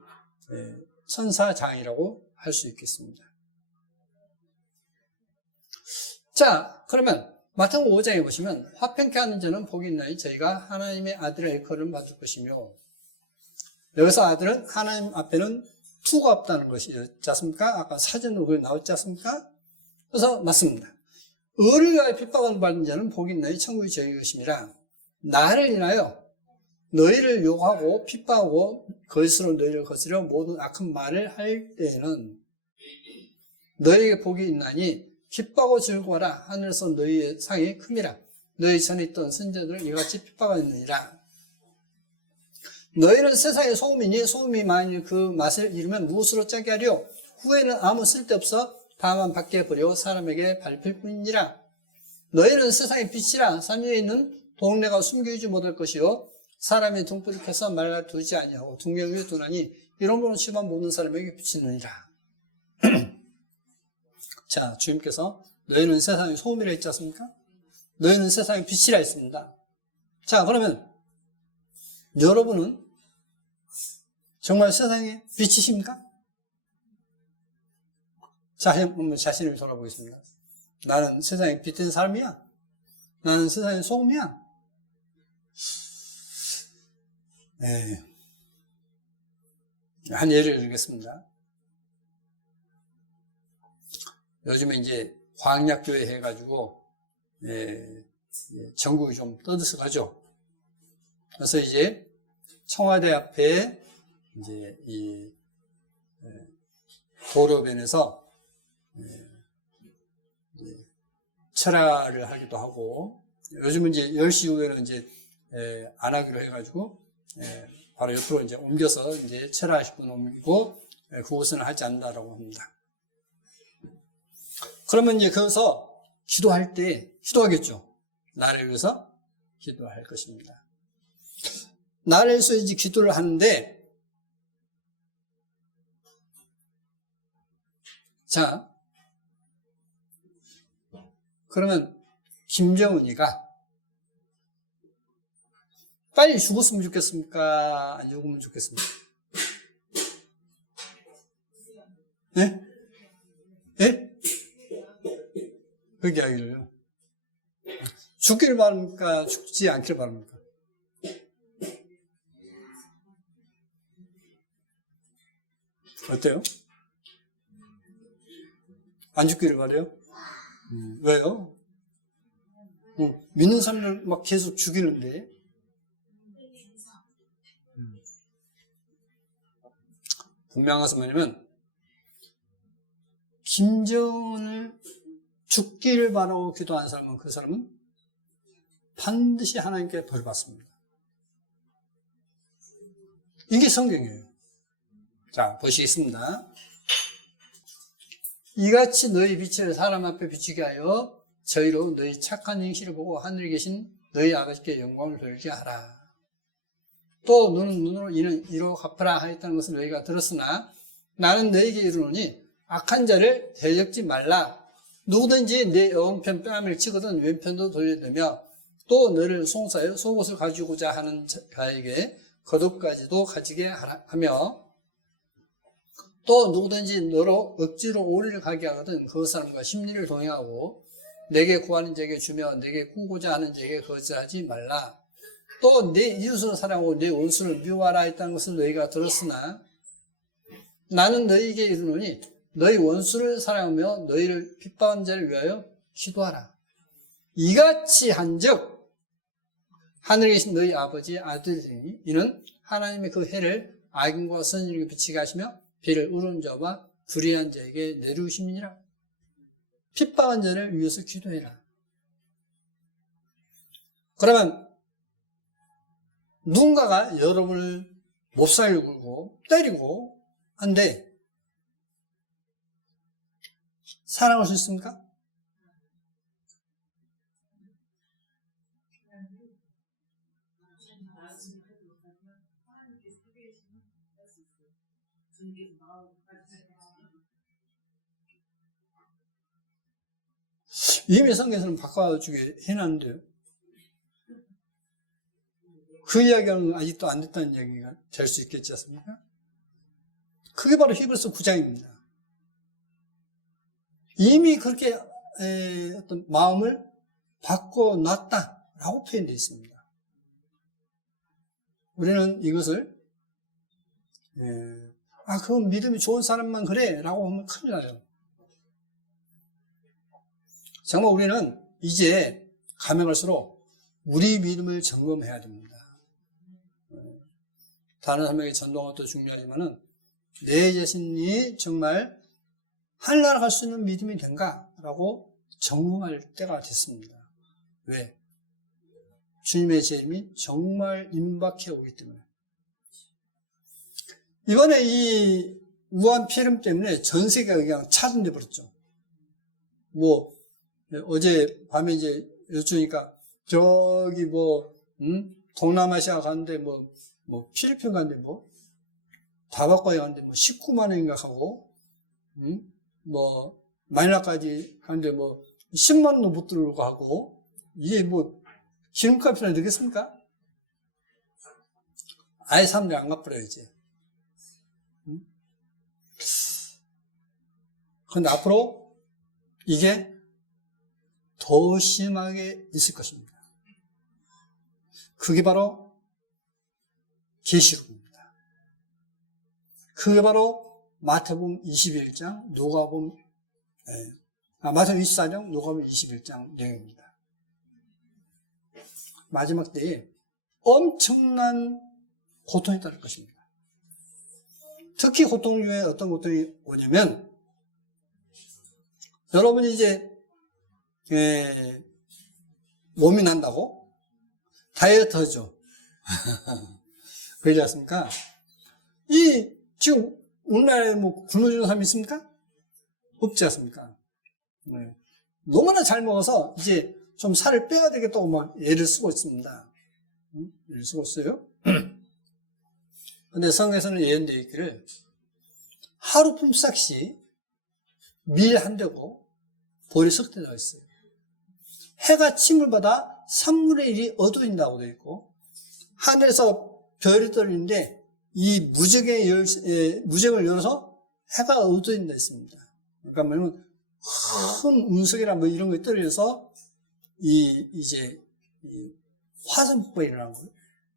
천사장이라고 할 수 있겠습니다. 자, 그러면 마태복음 5장에 보시면 화평케 하는 자는 복이 있나니 저희가 하나님의 아들의 일컬음을 받을 것이며 여기서 아들은 하나님 앞에는 투가 없다는 것이지 않습니까? 아까 사전으로 그게 나왔지 않습니까? 그래서 맞습니다. 의를 위하여 핍박을 받는 자는 복이 있나니 천국이 저희 것임이라. 나를 인하여 너희를 욕하고 핍박하고 거짓으로 너희를 거스려 모든 악한 말을 할 때에는 너희에게 복이 있나니 기뻐하고 즐거워라. 하늘에서 너희의 상이 큼이라. 너희 전에 있던 선자들을 이같이 핍박하느니라. 너희는 세상의 소금이니 소금이 만일 그 맛을 잃으면 무엇으로 짜게 하려? 후에는 아무 쓸데없어 다만 밖에 버려 사람에게 밟힐 뿐이니라. 너희는 세상의 빛이라. 산 위에 있는 동네가 숨기지 못할 것이요 사람이 등불을 켜서 말아두지 아니하고 등경 위에 두나니 이런 심한 모든 사람에게 비치느니라. 자, 주님께서 너희는 세상의 소금이라 했지 않습니까? 너희는 세상의 빛이라 했습니다. 자, 그러면 여러분은 정말 세상의 빛이십니까? 자, 한번 자신을 돌아보겠습니다. 나는 세상에 빛된 사람이야? 나는 세상의 소금이야? 한 예를 들겠습니다. 요즘에 이제 광약교회 해가지고 전국이 좀 떠들썩하죠. 그래서 이제 청와대 앞에 이제 이 도로변에서 철야를 하기도 하고, 요즘은 이제 10시 이후에는 이제 안 하기로 해가지고 바로 옆으로 이제 옮겨서 이제 철야하실 분 옮기고 그곳은 하지 않는다라고 합니다. 그러면 이제 거기서 기도할 때 기도하겠죠. 나를 위해서 기도할 것입니다. 나를 위해서 이제 기도를 하는데, 자, 그러면 김정은이가 빨리 죽었으면 좋겠습니까? 안 죽으면 좋겠습니까? 네? 네? 그렇게 하기를요. 죽기를 바랍니까? 죽지 않기를 바랍니까? 어때요? 안 죽기를 바래요? 왜요? 믿는 사람들 막 계속 죽이는데. 분명한 것은 뭐냐면, 김정은을 죽기를 바라고 기도한 사람은 그 사람은 반드시 하나님께 벌 받습니다. 이게 성경이에요. 자, 보시겠습니다. 이같이 너희 빛을 사람 앞에 비추게 하여 저희로 너희 착한 행실을 보고 하늘에 계신 너희 아버지께 영광을 돌리게 하라. 또 너는 눈으로 이는 이로 갚으라 하였다는 것을 너희가 들었으나 나는 너희에게 이르노니 악한 자를 대적지 말라. 누구든지 내 오른편 뺨을 치거든 왼편도 돌려내며 또 너를 송사하여 속옷을 가지고자 하는 자에게 겉옷까지도 가지게 하며 또 누구든지 너로 억지로 오리를 가게 하거든 그 사람과 심리를 동행하고 내게 구하는 자에게 주며 내게 구고자 하는 자에게 거절하지 말라. 또 내 이웃을 사랑하고 내 원수를 미워하라 했다는 것을 너희가 들었으나 나는 너희에게 이르노니 너희 원수를 사랑하며 너희를 핍박한 자를 위하여 기도하라. 이같이 한즉 하늘에 계신 너희 아버지의 아들이니 이는 하나님의 그 해를 악인과 선인에게 비치게 하시며 비를 우는 자와 불의한 자에게 내리우심이니라. 핍박한 자를 위해서 기도해라. 그러면 누군가가 여러분을 몹살을 굴고 때리고 한데 사랑할 수 있습니까? 이미 성경에서는 바꿔주게 해놨는데요. 그 이야기는 아직도 안 됐다는 이야기가 될 수 있겠지 않습니까? 그게 바로 히브리서 9장입니다. 이미 그렇게 어떤 마음을 바꿔놨다라고 표현되어 있습니다. 우리는 이것을 그건 믿음이 좋은 사람만 그래 라고 하면 큰일 나요. 정말 우리는 이제 가면 갈수록 우리 믿음을 점검해야 됩니다. 다른 사람에게 전도하는 것도 중요하지만은 내 자신이 정말 하늘나라 갈 수 있는 믿음이 된가라고 점검할 때가 됐습니다. 왜? 주님의 재림이 정말 임박해 오기 때문에. 이번에 이 우한 폐렴 때문에 전 세계가 그냥 차단돼 버렸죠. 어제 밤에 이제 여쭈니까 저기 동남아시아 가는데 필리핀 가는데 다바코에 가는데 19만 원인가 하고 마닐라까지 가는데 10만 원도 못 들고 하고 이게 기름값이나 되겠습니까? 아예 사람들이 안 갚으려요 이제. 그런데 앞으로 이게 더 심하게 있을 것입니다. 그게 바로 계시록입니다. 그게 바로 마태복음 21장, 누가복음 마태복음 24장, 누가복음 21장 내용입니다. 마지막 때에 엄청난 고통이 따를 것입니다. 특히 고통 중에 어떤 고통이 오냐면, 여러분이 이제 몸이 난다고 다이어트 하죠. 그러지 않습니까? 지금 우리나라에 뭐 굶어주는 사람이 있습니까? 없지 않습니까? 네. 너무나 잘 먹어서 이제 좀 살을 빼야 되겠다고 막 애를 쓰고 있습니다. 애를 쓰고 있어요. 근데 성경에서는 예언되어 있기를 하루 품삯이 밀 한 대고 보리 석 대라고 있어요. 해가 침을 받아 3분의 1이 어두워진다고 되어 있고, 하늘에서 별이 떨어지는데 이 무적을 열어서 해가 어두워진다 했습니다. 그러니까 뭐냐면 큰 운석이나 뭐 이런 거 떨어져서 이제 화산 폭발이 일어난 거예요.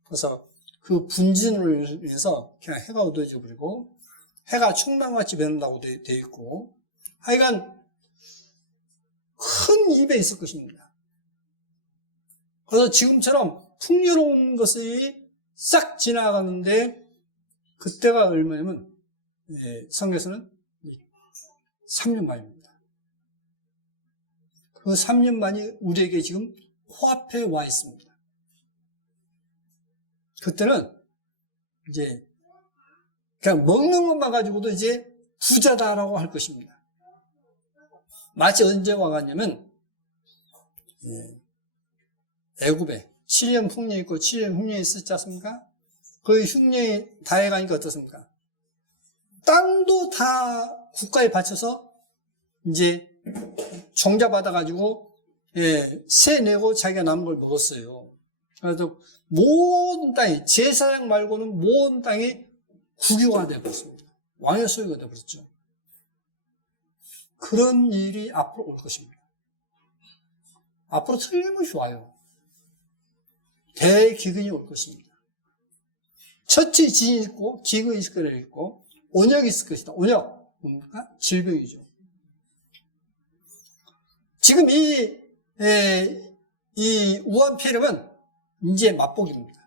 그래서 그 분진으로 인해서 그냥 해가 어두워져 버리고 해가 충남같이 변한다고 되어 있고, 하여간 큰 입에 있을 것입니다. 그래서 지금처럼 풍요로운 것이 싹 지나가는데, 그때가 얼마냐면 성경에서는 3년 만입니다. 그 3년 만이 우리에게 지금 코앞에 와 있습니다. 그때는 이제 그냥 먹는 것만 가지고도 이제 부자다라고 할 것입니다. 마치 언제 와갔냐면 애굽에 7년 풍년이 있고 7년 흉년이 있었지 않습니까? 그 흉년이 다 해가니까 어떻습니까? 땅도 다 국가에 바쳐서 이제 종자 받아가지고 세 내고 자기가 남은 걸 먹었어요. 그래서 모든 땅이, 제사장 말고는 모든 땅이 국유가 되어버렸습니다. 왕의 소유가 되어버렸죠. 그런 일이 앞으로 올 것입니다. 앞으로 틀림없이 와요. 대기근이 올 것입니다. 첫째 지진이 있고, 기근이 있을 거라 있고, 온역이 있을 것이다. 온역, 뭡니까? 질병이죠. 지금 이 우한 폐렴은 이제 맛보기입니다.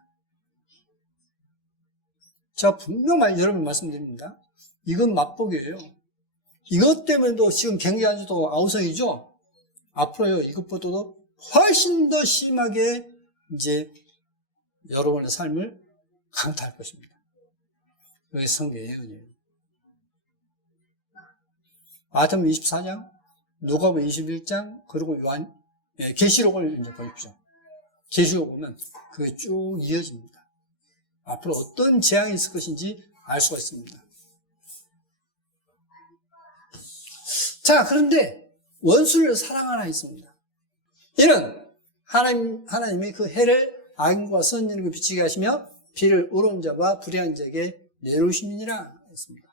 제가 분명히 여러분 말씀드립니다. 이건 맛보기예요. 이것 때문에도 지금 경기 안주도 아우성이죠. 앞으로요, 이것보다도 훨씬 더 심하게 이제 여러분의 삶을 강타할 것입니다. 그게 성경의 예언이에요. 마태복음 24장, 누가복음 21장, 그리고 계시록을 이제 보십시오. 계시록 보면 그게 쭉 이어집니다. 앞으로 어떤 재앙이 있을 것인지 알 수가 있습니다. 자, 그런데 원수를 사랑하나 있습니다. 이는 하나님이 그 해를 악인과 선인에게 비치게 하시며 비를 의로운 자와 불의한 자에게 내놓으심이니라 했습니다.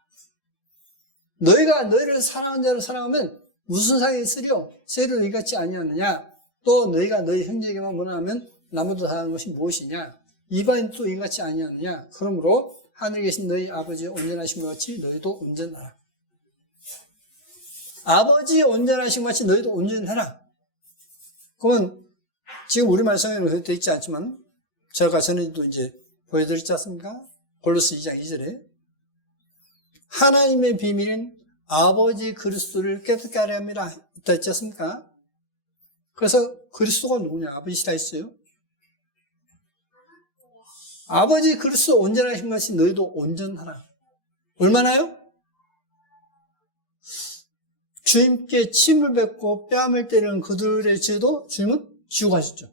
너희가 너희를 사랑하는 자를 사랑하면 무슨 상이 있으려? 세를 이같이 아니하느냐? 또 너희가 너희 형제에게만 원하면 나무도 다하는 것이 무엇이냐? 이방인도 이같이 아니하느냐? 그러므로 하늘에 계신 너희 아버지의 온전하신 것 같이 너희도 온전하라. 아버지의 온전하신 것 같이 너희도 온전하라. 그러면 지금 우리말 성경으로 그렇게 되어 있지 않지만 제가 전에도 이제 보여드렸지 않습니까? 골로새 2장 2절에 하나님의 비밀은 아버지 그리스도를 깨닫게 하려 함이라 했지 않습니까? 그래서 그리스도가 누구냐? 아버지시라 했어요. 아버지 그리스도 온전하신 것이 너희도 온전하라. 얼마나요? 주님께 침을 뱉고 뺨을 때리는 그들의 죄도 주님은 지우고 하셨죠.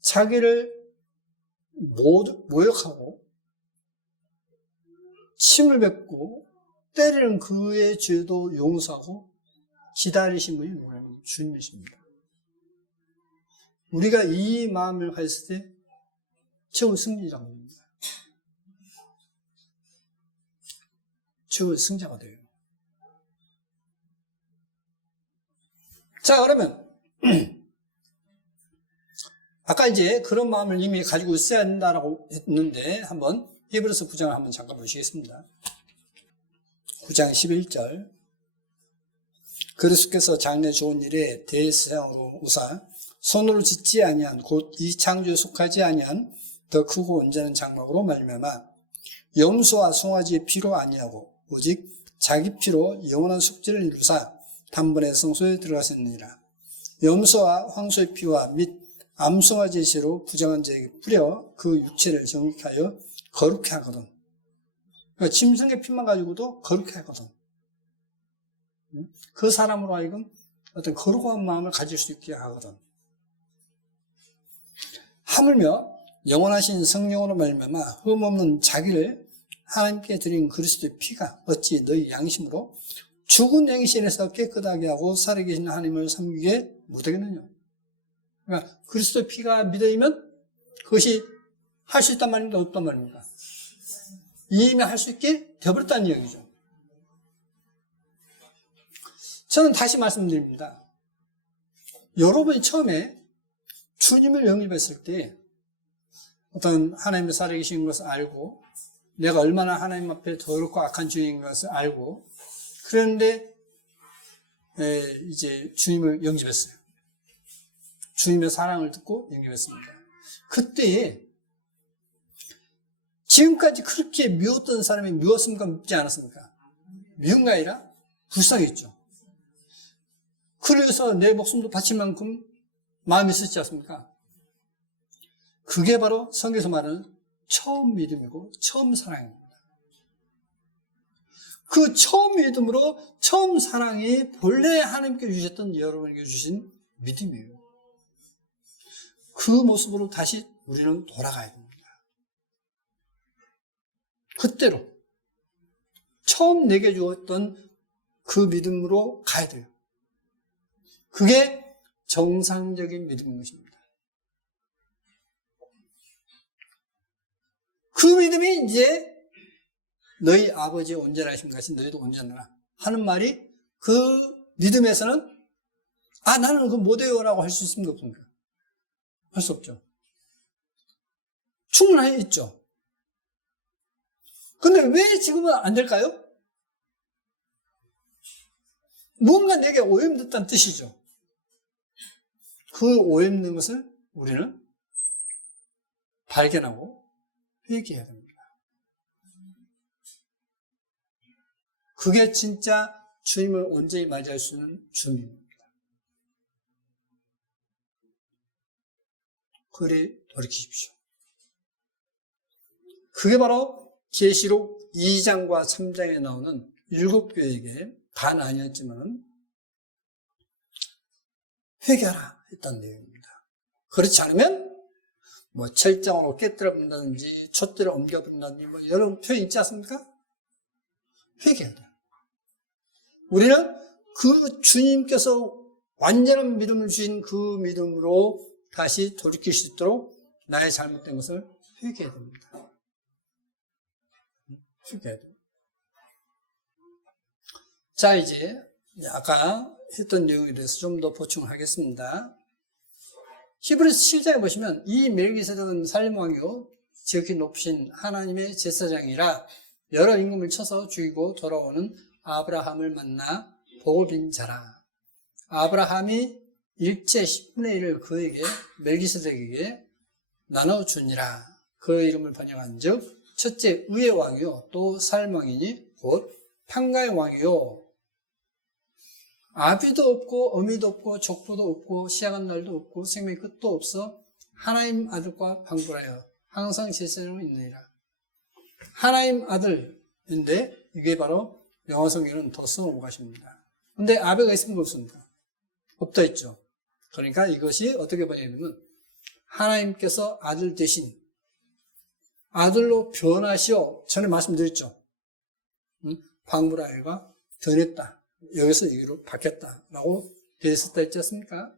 자기를 모욕하고 침을 뱉고 때리는 그의 죄도 용서하고 기다리신 분이 누구냐면 주님이십니다. 우리가 이 마음을 가졌을 때 최고의 승리라고 합니다. 최고의 승자가 돼요. 자, 그러면 아까 이제 그런 마음을 이미 가지고 있어야 된다라고 했는데 한번 히브리서 9장을 한번 잠깐 보시겠습니다. 9장 11절 그리스도께서 장래 좋은 일에 대세상으로 우사 손으로 짓지 아니한 곧 이 창조에 속하지 아니한 더 크고 온전한 장막으로 말미암아 염소와 송아지의 피로 아니하고 오직 자기 피로 영원한 속죄를 이루사 단번에 성소에 들어가셨느니라. 염소와 황소의 피와 및 암송아지의 씨로 부정한 자에게 뿌려 그 육체를 정직하여 거룩해 하거든. 그러니까 짐승의 피만 가지고도 거룩해 하거든. 그 사람으로 하여금 어떤 거룩한 마음을 가질 수 있게 하거든. 하물며 영원하신 성령으로 말미암아 흠없는 자기를 하나님께 드린 그리스도의 피가 어찌 너희 양심으로 죽은 행실에서 깨끗하게 하고 살아계신 하나님을 섬기게 못하겠느냐. 그러니까 그리스도의 피가 믿어지면 그것이 할 수 있단 말입니까? 없단 말입니까? 이미 할 수 있게 되어버렸다는 이야기죠. 저는 다시 말씀드립니다. 여러분이 처음에 주님을 영접했을 때 어떤 하나님의 살아계신 것을 알고 내가 얼마나 하나님 앞에 더럽고 악한 죄인 것을 알고 그런데 이제 주님을 영접했어요. 주님의 사랑을 듣고 영접했습니다. 그때에 지금까지 그렇게 미웠던 사람이 미웠습니까? 밉지 않았습니까? 미운 게 아니라 불쌍했죠. 그래서 내 목숨도 바칠 만큼 마음이 쓰지 않습니까? 그게 바로 성경에서 말하는 처음 믿음이고 처음 사랑입니다. 그 처음 믿음으로 처음 사랑이 본래 하나님께 주셨던 여러분에게 주신 믿음이에요. 그 모습으로 다시 우리는 돌아가야 됩니다. 그때로 처음 내게 주었던 그 믿음으로 가야 돼요. 그게 정상적인 믿음인 것입니다. 그 믿음이 이제 너희 아버지의 온전하신 것이 너희도 온전하라 하는 말이 그 믿음에서는 나는 그거 못해요 라고 할 수 있습니까? 없습니까? 할 수 없죠. 충분히 있죠. 근데 왜 지금은 안 될까요? 뭔가 내게 오염됐다는 뜻이죠. 그 오염된 것을 우리는 발견하고 회개해야 됩니다. 그게 진짜 주님을 온전히 맞이할 수 있는 주님입니다. 그래 돌이키십시오. 그게 바로 계시록 2장과 3장에 나오는 7교회에게 다 나뉘었지만 회개하라 했다는 내용입니다. 그렇지 않으면 철장으로 깨뜨려 본다든지 촛대를 옮겨 본다든지 여러 표현 있지 않습니까? 회개해야 돼요. 우리는 그 주님께서 완전한 믿음을 주신 그 믿음으로 다시 돌이킬 수 있도록 나의 잘못된 것을 회개해야 됩니다. 회개해야 돼요. 자, 이제 아까 했던 내용에 대해서 좀 더 보충을 하겠습니다. 히브리서 7장에 보시면 이 멜기세덱은 살림왕이요 지극히 높으신 하나님의 제사장이라 여러 임금을 쳐서 죽이고 돌아오는 아브라함을 만나 복을 자라. 아브라함이 일제 10분의 1을 그에게 멜기세덱에게 나눠주니라. 그 이름을 번역한 즉 첫째 의의 왕이요 또 살림왕이니 곧 평강의 왕이요 아비도 없고 어미도 없고 족보도 없고 시작한 날도 없고 생명의 끝도 없어 하나님 아들과 방불하여 항상 제사장으로 있느니라. 하나님 아들인데 이게 바로 영어 성경은 더 써놓은 것입니다. 근데 아베가 있습니까 없습니까? 없다 했죠. 그러니까 이것이 어떻게 번역되면 하나님께서 아들 대신 아들로 변하시어 전에 말씀드렸죠. 방불하여가 변했다. 여기서 여기로 바뀌었다라고 되어 있었다 했지 않습니까?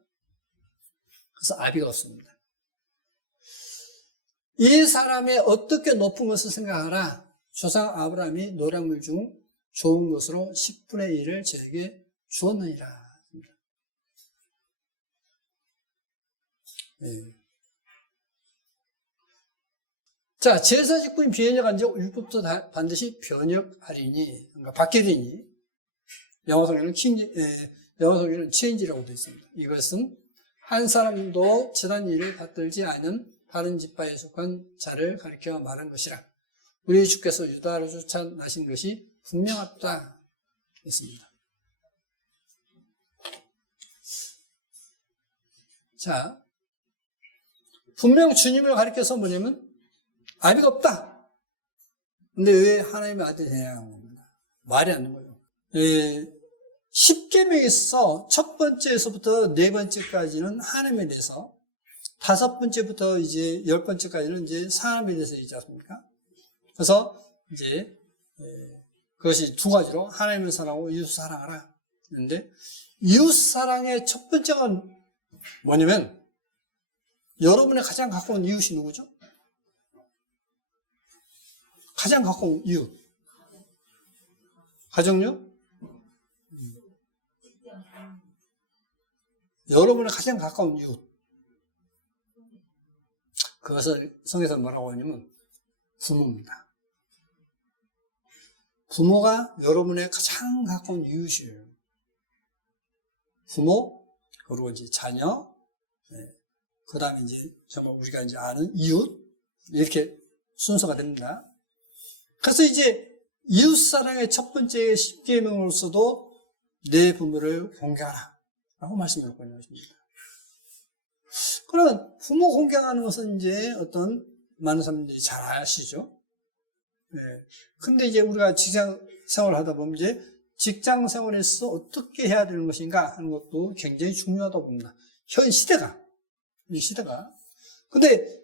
그래서 아비가 없습니다. 이 사람의 어떻게 높은 것을 생각하라. 조상 아브라함이 노량물 중 좋은 것으로 10분의 1을 저에게 주었느니라. 네. 자, 제사 직분이 비변역한 지 율법도 반드시 변역하리니, 그러니까 바뀌리니, 영어 성경은 영어성에는 change라고 되어 있습니다. 이것은 한 사람도 저런 일을 받들지 않은 다른 지파에 속한 자를 가리켜 말한 것이라. 우리 주께서 유다를 쫓아나신 것이 분명하다 했습니다. 자, 분명 주님을 가리켜서 뭐냐면 아비가 없다. 근데 왜 하나님의 아들이 되냐 하는 겁니다. 말이 안 되는 거예요. 10계명에서 첫 번째에서부터 네 번째까지는 하나님에 대해서, 다섯 번째부터 이제 열 번째까지는 이제 사람에 대해서 얘기하지 않습니까? 그래서 이제 그것이 두 가지로 하나님을 사랑하고 이웃 사랑하라. 그런데 이웃 사랑의 첫 번째가 뭐냐면 여러분의 가장 가까운 이웃이 누구죠? 가장 가까운 이웃. 가정요? 여러분의 가장 가까운 이웃. 그것을 성에서 뭐라고 하냐면 부모입니다. 부모가 여러분의 가장 가까운 이웃이에요. 부모, 그리고 이제 자녀, 그 다음에 이제 정말 우리가 이제 아는 이웃, 이렇게 순서가 됩니다. 그래서 이제 이웃 사랑의 첫 번째 10계명으로서도 내 부모를 공경하라 라고 말씀을 권유하십니다. 그러면 부모 공경하는 것은 이제 어떤 많은 사람들이 잘 아시죠? 근데 이제 우리가 직장 생활을 하다 보면 이제 직장 생활에서 어떻게 해야 되는 것인가 하는 것도 굉장히 중요하다고 봅니다. 현 시대가. 근데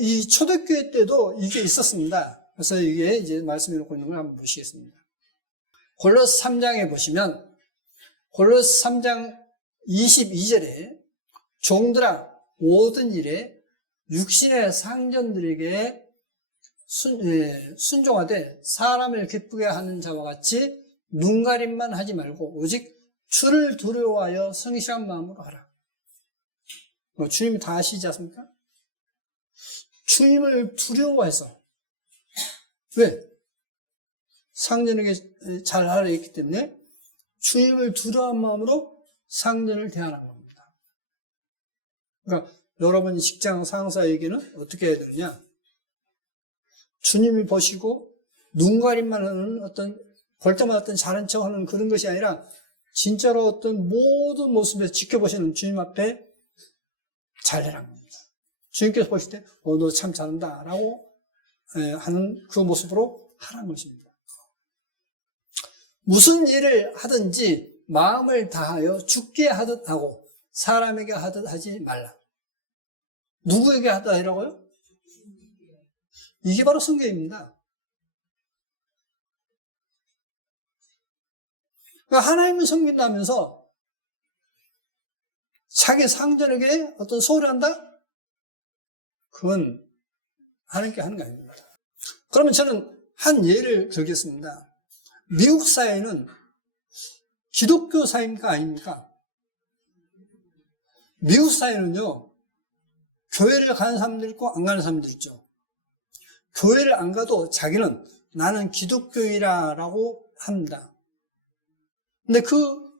이 초대교회 때도 이게 있었습니다. 그래서 이게 이제 말씀해 놓고 있는 걸 한번 보시겠습니다. 골로새 3장에 보시면 골로새 3장 22절에 종들아 모든 일에 육신의 상전들에게 순종하되 사람을 기쁘게 하는 자와 같이 눈가림만 하지 말고 오직 주를 두려워하여 성실한 마음으로 하라. 주님이 다 아시지 않습니까? 주님을 두려워해서. 왜? 상전에게 잘하라 했기 때문에 주님을 두려워한 마음으로 상전을 대하는 겁니다. 그러니까 여러분 직장 상사에게는 어떻게 해야 되느냐? 주님이 보시고 눈가림만 하는 볼 때마다 어떤 잘한 척 하는 그런 것이 아니라 진짜로 어떤 모든 모습에서 지켜보시는 주님 앞에 잘해라는 겁니다. 주님께서 보실 때, 너 참 잘한다 라고 하는 그 모습으로 하라는 것입니다. 무슨 일을 하든지 마음을 다하여 주께 하듯 하고 사람에게 하듯 하지 말라. 누구에게 하듯 하라고요? 이게 바로 성경입니다. 그러니까 하나님을 섬긴다면서 자기 상전에게 어떤 소홀히 한다? 그건 하나님께 하는 게 아닙니다. 그러면 저는 한 예를 들겠습니다. 미국 사회는 기독교 사회입니까? 아닙니까? 미국 사회는요, 교회를 가는 사람들 있고 안 가는 사람들 있죠. 교회를 안 가도 자기는 나는 기독교인이라고 합니다. 근데 그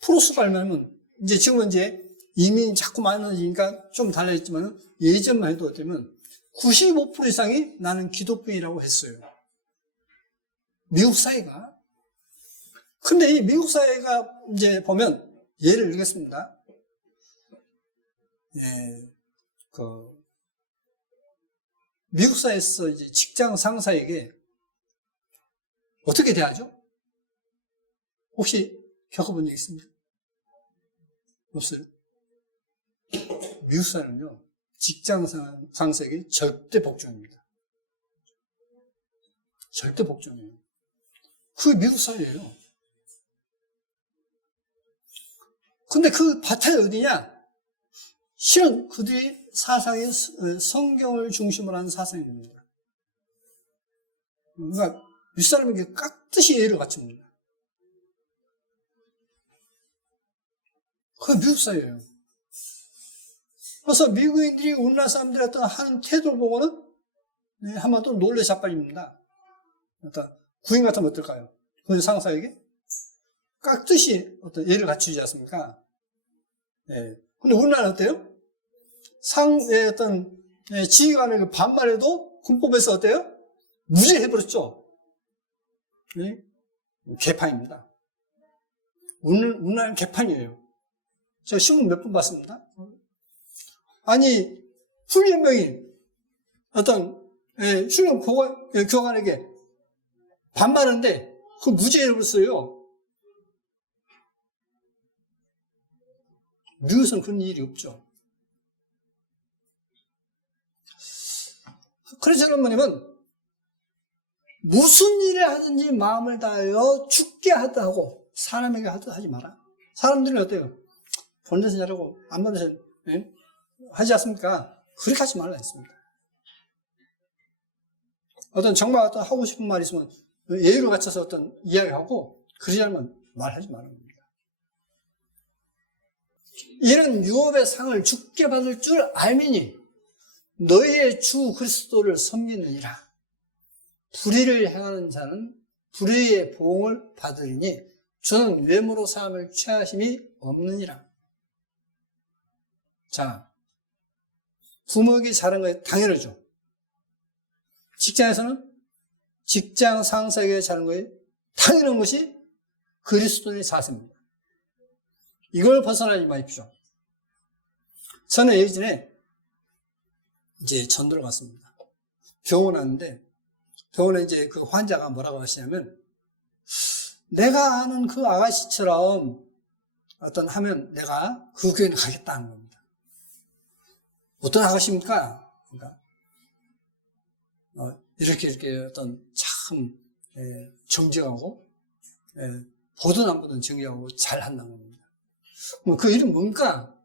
프로스가 얼마냐면, 이제 지금은 이제 이민이 자꾸 많아지니까 좀 달라졌지만 예전만 해도 어쩌면 95% 이상이 나는 기독교인이라고 했어요. 미국 사회가. 근데 이 미국 사회가 이제 보면 예를 들겠습니다. 미국 사회에서 이제 직장 상사에게 어떻게 대하죠? 혹시 겪어본 적 있습니까? 없어요? 미국 사회는요, 직장 상사에게 절대 복종입니다. 절대 복종이에요. 그게 미국 사회예요. 근데 그 바탕이 어디냐? 실은 그들이 사상이 성경을 중심으로 하는 사상입니다. 그러니까 윗사람에게 깍듯이 예의를 갖춥니다. 그게 미국 사회예요. 그래서 미국인들이 우리나라 사람들이 어떤 하는 태도를 보고는 한마디로 놀래 자빠집니다. 어떤 구인 같으면 어떨까요? 그 상사에게? 깍듯이 어떤 예를 갖추지 않습니까? 예. 근데 우리나라는 어때요? 상의 어떤 지휘관의 반말에도 군법에서 어때요? 무죄해버렸죠. 예? 개판입니다. 우리나라는 개판이에요. 제가 신문 몇 번 봤습니다. 아니, 훈련병이 어떤 훈련 교관에게 반말하는데 그 무죄해버렸어요. 미국에서는 그런 일이 없죠. 그래서 여러분은 무슨 일을 하든지 마음을 다하여 죽게 하다 하고 사람에게 하지 마라. 사람들은 어때요? 본 데서 잘하고 안 본 데서 하지 않습니까? 그렇게 하지 말라 했습니다. 어떤 정말 어떤 하고 싶은 말이 있으면 예의를 갖춰서 어떤 이야기하고 그러지 않으면 말하지 말라는 겁니다. 이런 유업의 상을 죽게 받을 줄 알미니 너희의 주 그리스도를 섬기느니라. 불의를 행하는 자는 불의의 보응을 받으리니 주는 외모로 사람을 취하심이 없느니라. 자, 부모에게 잘한 거에 당연하죠. 직장에서는 직장 상사에게 잘한 거에 당연한 것이 그리스도의 자세입니다. 이걸 벗어나지 마십시오. 저는 예전에 이제 전도를 갔습니다. 병원 왔는데 병원에 이제 그 환자가 뭐라고 하시냐면 내가 아는 그 아가씨처럼 어떤 하면 내가 그 교회에 가겠다는 겁니다. 어떤 아가씨입니까? 그러니까 이렇게 어떤 참 정직하고 보든 안 보든 정직하고 잘 한다는 겁니다. 그 이름 뭡니까?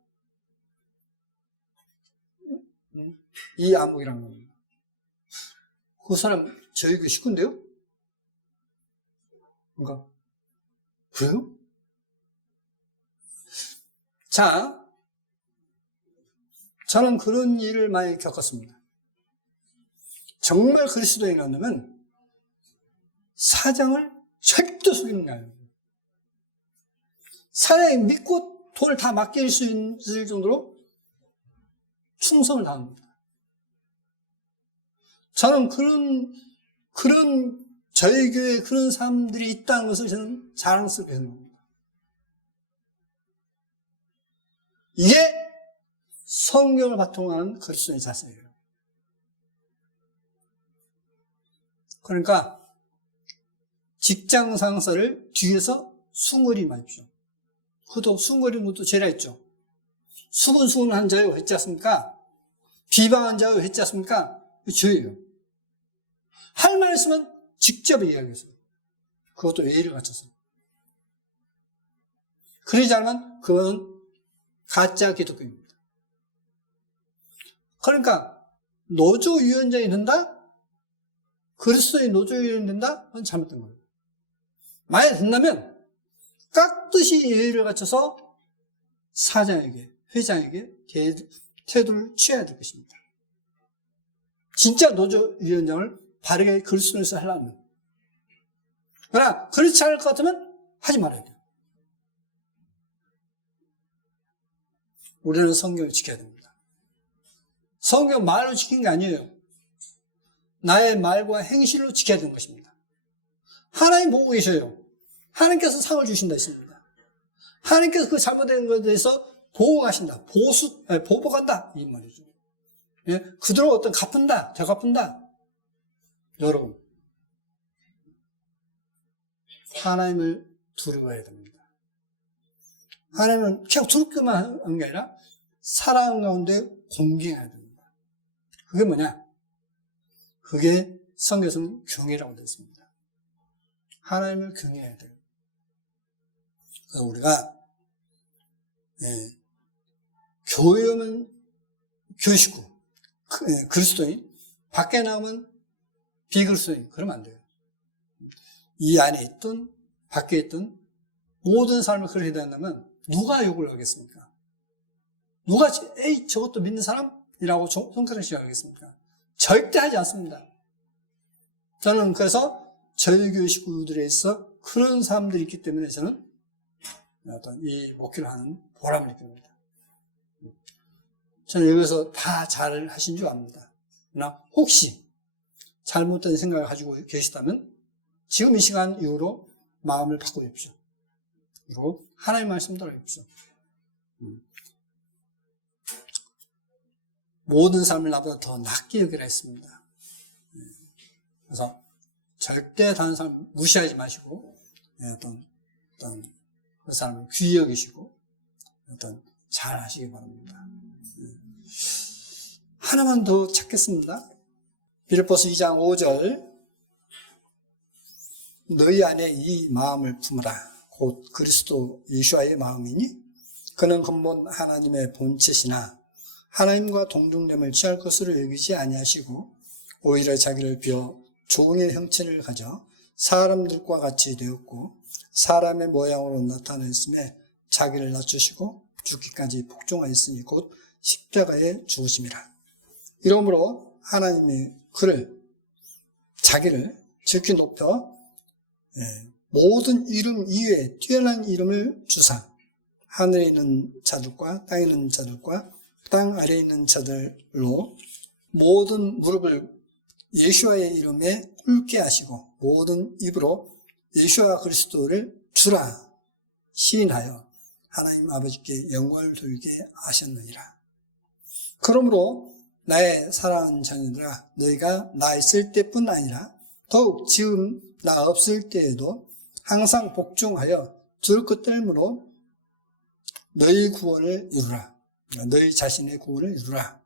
이암흑이라는 겁니다. 그 사람 저희 그 식구인데요? 뭔가 그래요? 자, 저는 그런 일을 많이 겪었습니다. 정말 그리스도인이라면 사장을 절대 속이는 게 아니에요. 사장이 믿고 돈을 다 맡길 수 있을 정도로 충성을 다합니다. 저는 그런 저희 교회에 그런 사람들이 있다는 것을 저는 자랑스럽게 생각합니다. 이게 성경을 바탕하는 그리스도의 자세예요. 그러니까 직장 상사를 뒤에서 숭어리 마십시오. 그것도 숭어리는 것도 죄라 했죠. 수근수근한 자요 했지 않습니까? 비방한 자요 했지 않습니까? 그 죄예요. 할 말 있으면 직접 이야기해서 그것도 예의를 갖춰서 그러지 않으면 그건 가짜 기독교입니다. 그러니까 노조위원장이 된다? 그리스도의 노조위원장이 된다? 그건 잘못된 거예요. 만약에 된다면 깍듯이 예의를 갖춰서 사장에게, 회장에게 태도를 취해야 될 것입니다. 진짜 노조위원장을 바르게 그리스도에서 하려면. 그러나 그렇지 않을 것 같으면 하지 말아야 돼요. 우리는 성경을 지켜야 됩니다. 성경 말로 지킨 게 아니에요. 나의 말과 행실로 지켜야 되는 것입니다. 하나님 보고 계셔요. 하나님께서 상을 주신다 했습니다. 하나님께서 그 잘못된 것에 대해서 보호하신다. 보복한다. 이 말이죠. 예? 그대로 어떤 갚은다. 되갚은다. 여러분, 하나님을 두려워해야 됩니다. 하나님은 그냥 두렵게만 하는 게 아니라 사랑 가운데 공경해야 됩니다. 그게 뭐냐? 그게 성경에서는 경외라고 되어 있습니다. 하나님을 경외해야 돼요. 그래서 우리가 교회 오면 교식구, 그리스도인, 밖에 나오면 비그리스도인, 그러면 안 돼요. 이 안에 있든 밖에 있든 모든 삶을 그렇게 된다면 누가 욕을 하겠습니까? 누가 에이 저것도 믿는 사람이라고 손가락을 시작하겠습니까? 절대 하지 않습니다. 저는 그래서 저희 교회 식구들에 있어 그런 사람들이 있기 때문에 저는 어떤 이 목회를 하는 보람을 느낍니다. 저는 여기서 다 잘 하신 줄 압니다. 그러나 혹시 잘못된 생각을 가지고 계시다면 지금 이 시간 이후로 마음을 바꾸십시오. 그리고 하나님의 말씀 따라십시오. 모든 사람을 나보다 더 낫게 여기라 했습니다. 그래서 절대 다른 사람 무시하지 마시고 어떤 그 사람을 귀히 여기시고 잘 하시기 바랍니다. 하나만 더 찾겠습니다. 빌립보서 2장 5절 너희 안에 이 마음을 품으라 곧 그리스도 예수와의 마음이니 그는 근본 하나님의 본체시나 하나님과 동등됨을 취할 것으로 여기지 아니하시고 오히려 자기를 비워 종의 형체를 가져 사람들과 같이 되었고 사람의 모양으로 나타냈음에 자기를 낮추시고 죽기까지 복종하였으니 곧 십자가에 죽으심이라. 이러므로 하나님이 자기를 지극히 높여 모든 이름 이외에 뛰어난 이름을 주사 하늘에 있는 자들과 땅에 있는 자들과 땅 아래에 있는 자들로 모든 무릎을 예수와의 이름에 꿇게 하시고 모든 입으로 예수와 그리스도를 주라 시인하여 하나님 아버지께 영광을 돌리게 하셨느니라. 그러므로 나의 사랑하는 자녀들아 너희가 나 있을 때뿐 아니라 더욱 지금 나 없을 때에도 항상 복종하여 줄 것들므로 너희 구원을 이루라. 너희 자신의 구원을 이루라.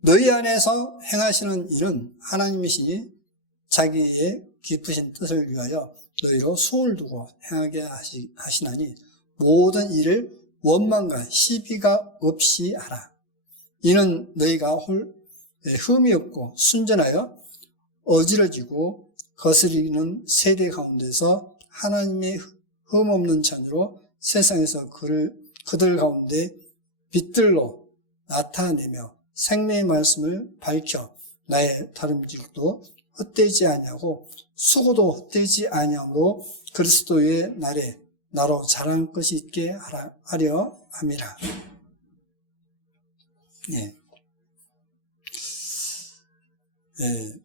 너희 안에서 행하시는 일은 하나님이시니 자기의 깊으신 뜻을 위하여 너희로 수을 두고 행하게 하시나니 모든 일을 원망과 시비가 없이 하라. 이는 너희가 흠이 없고 순전하여 어지러지고 거스리는 세대 가운데서 하나님의 흠 없는 자녀로 세상에서 그들 가운데 빛들로 나타내며 생명의 말씀을 밝혀 나의 다름질도 헛되지 아니하고 수고도 헛되지 아니하므로 그리스도의 날에 나로 자랑할 것이 있게 하려 함이라.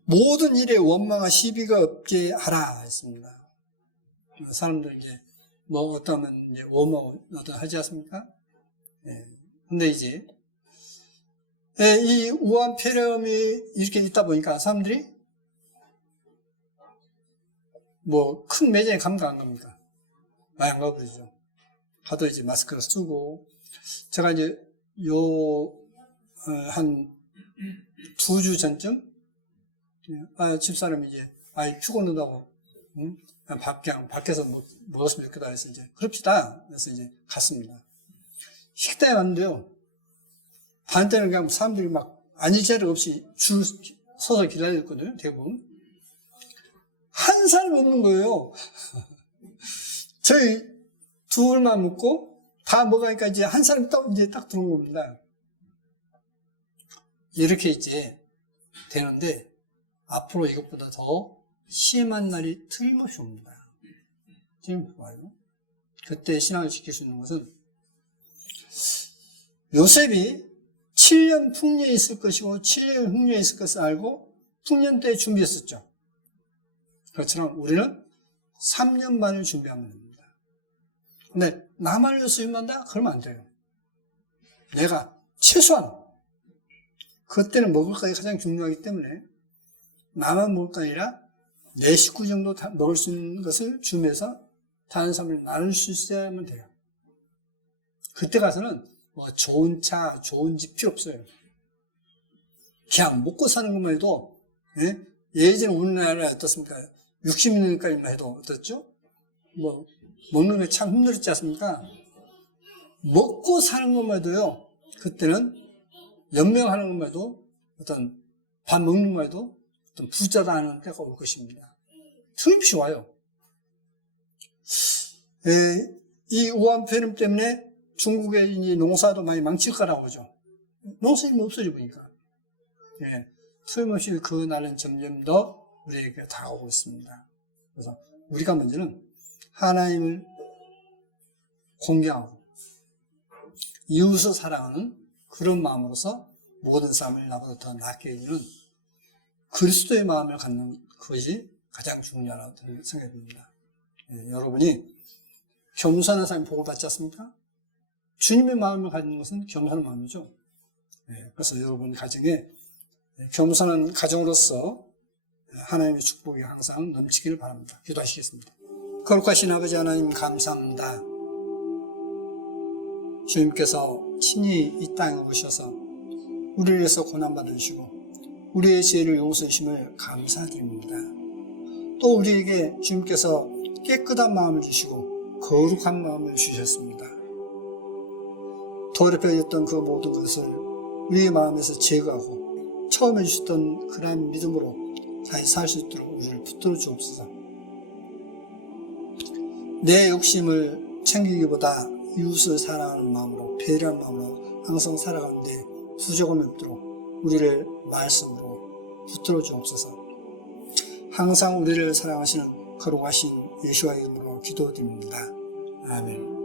모든 일에 원망과 시비가 없게 하라 했습니다. 사람들 어떠면 하지 않습니까? 근데 이 우한 폐렴이 이렇게 있다 보니까 사람들이 큰 매장에 감가 안 갑니까? 많이 안 가버리죠. 하도 마스크를 쓰고, 제가 한 2주 전쯤, 집사람이 피곤하다고, 그냥 밖에서 먹었으면 좋겠다 해서 그럽시다. 그래서 갔습니다. 식당에 갔는데요. 반 때는 그냥 사람들이 앉을 자리 없이 줄 서서 기다렸거든요, 대부분. 한 사람이 없는 거예요. 저희 둘만 먹고 다 먹으니까 한 사람이 딱 들어온 겁니다. 이렇게 되는데 앞으로 이것보다 더 심한 날이 틀림없이 옵니다. 틀림없이 와요. 그때 신앙을 지킬 수 있는 것은 요셉이 7년 풍년에 있을 것이고 7년 흉년에 있을 것을 알고 풍년 때 준비했었죠. 그렇지만 우리는 3년 반을 준비하면 됩니다. 근데 나만을 수임한다? 그러면 안 돼요. 내가 최소한 그때는 먹을 것이 가장 중요하기 때문에 나만 먹을 거 아니라 내 식구 정도 먹을 수 있는 것을 주면서 다른 사람을 나눌 수 있어야만 돼요. 그때 가서는 좋은 차, 좋은 집 필요 없어요. 그냥 먹고 사는 것만 해도 예전에 우리나라에 어떻습니까? 60년까지만 해도 어떻죠? 먹는 게 참 힘들었지 않습니까? 먹고 사는 것만 해도요, 그때는 연명하는 것만 해도 밥 먹는 것만 해도 부자다 하는 때가 올 것입니다. 틀림없이 와요. 이 우한 폐렴 때문에 중국의 농사도 많이 망칠 거라고 하죠. 농사님이 없어져 보니까. 틀림없이 그 날은 점점 더 우리에게 다가오고 있습니다. 그래서 우리가 먼저는 하나님을 공경하고 이웃을 사랑하는 그런 마음으로서 모든 삶을 나보다 더 낫게 해주는 그리스도의 마음을 갖는 것이 가장 중요하다고 생각이 듭니다. 여러분이 겸손한 삶을 보고받지 않습니까? 주님의 마음을 가지는 것은 겸손한 마음이죠. 그래서 여러분 가정에 겸손한 가정으로서 하나님의 축복이 항상 넘치기를 바랍니다. 기도하시겠습니다. 거룩하신 아버지 하나님 감사합니다. 주님께서 친히 이 땅에 오셔서 우리를 위해서 고난받으시고 우리의 죄를 용서해 주심을 감사드립니다. 또 우리에게 주님께서 깨끗한 마음을 주시고 거룩한 마음을 주셨습니다. 더럽혀졌던 그 모든 것을 우리의 마음에서 제거하고 처음에 주셨던 그러한 믿음으로 잘 살 수 있도록 우리를 붙들어 주옵소서. 내 욕심을 챙기기보다 이웃을 사랑하는 마음으로, 배려하는 마음으로 항상 살아가는데 부족함이 없도록 우리를 말씀으로 붙들어 주옵소서. 항상 우리를 사랑하시는 거룩하신 예수와 이름으로 기도드립니다. 아멘.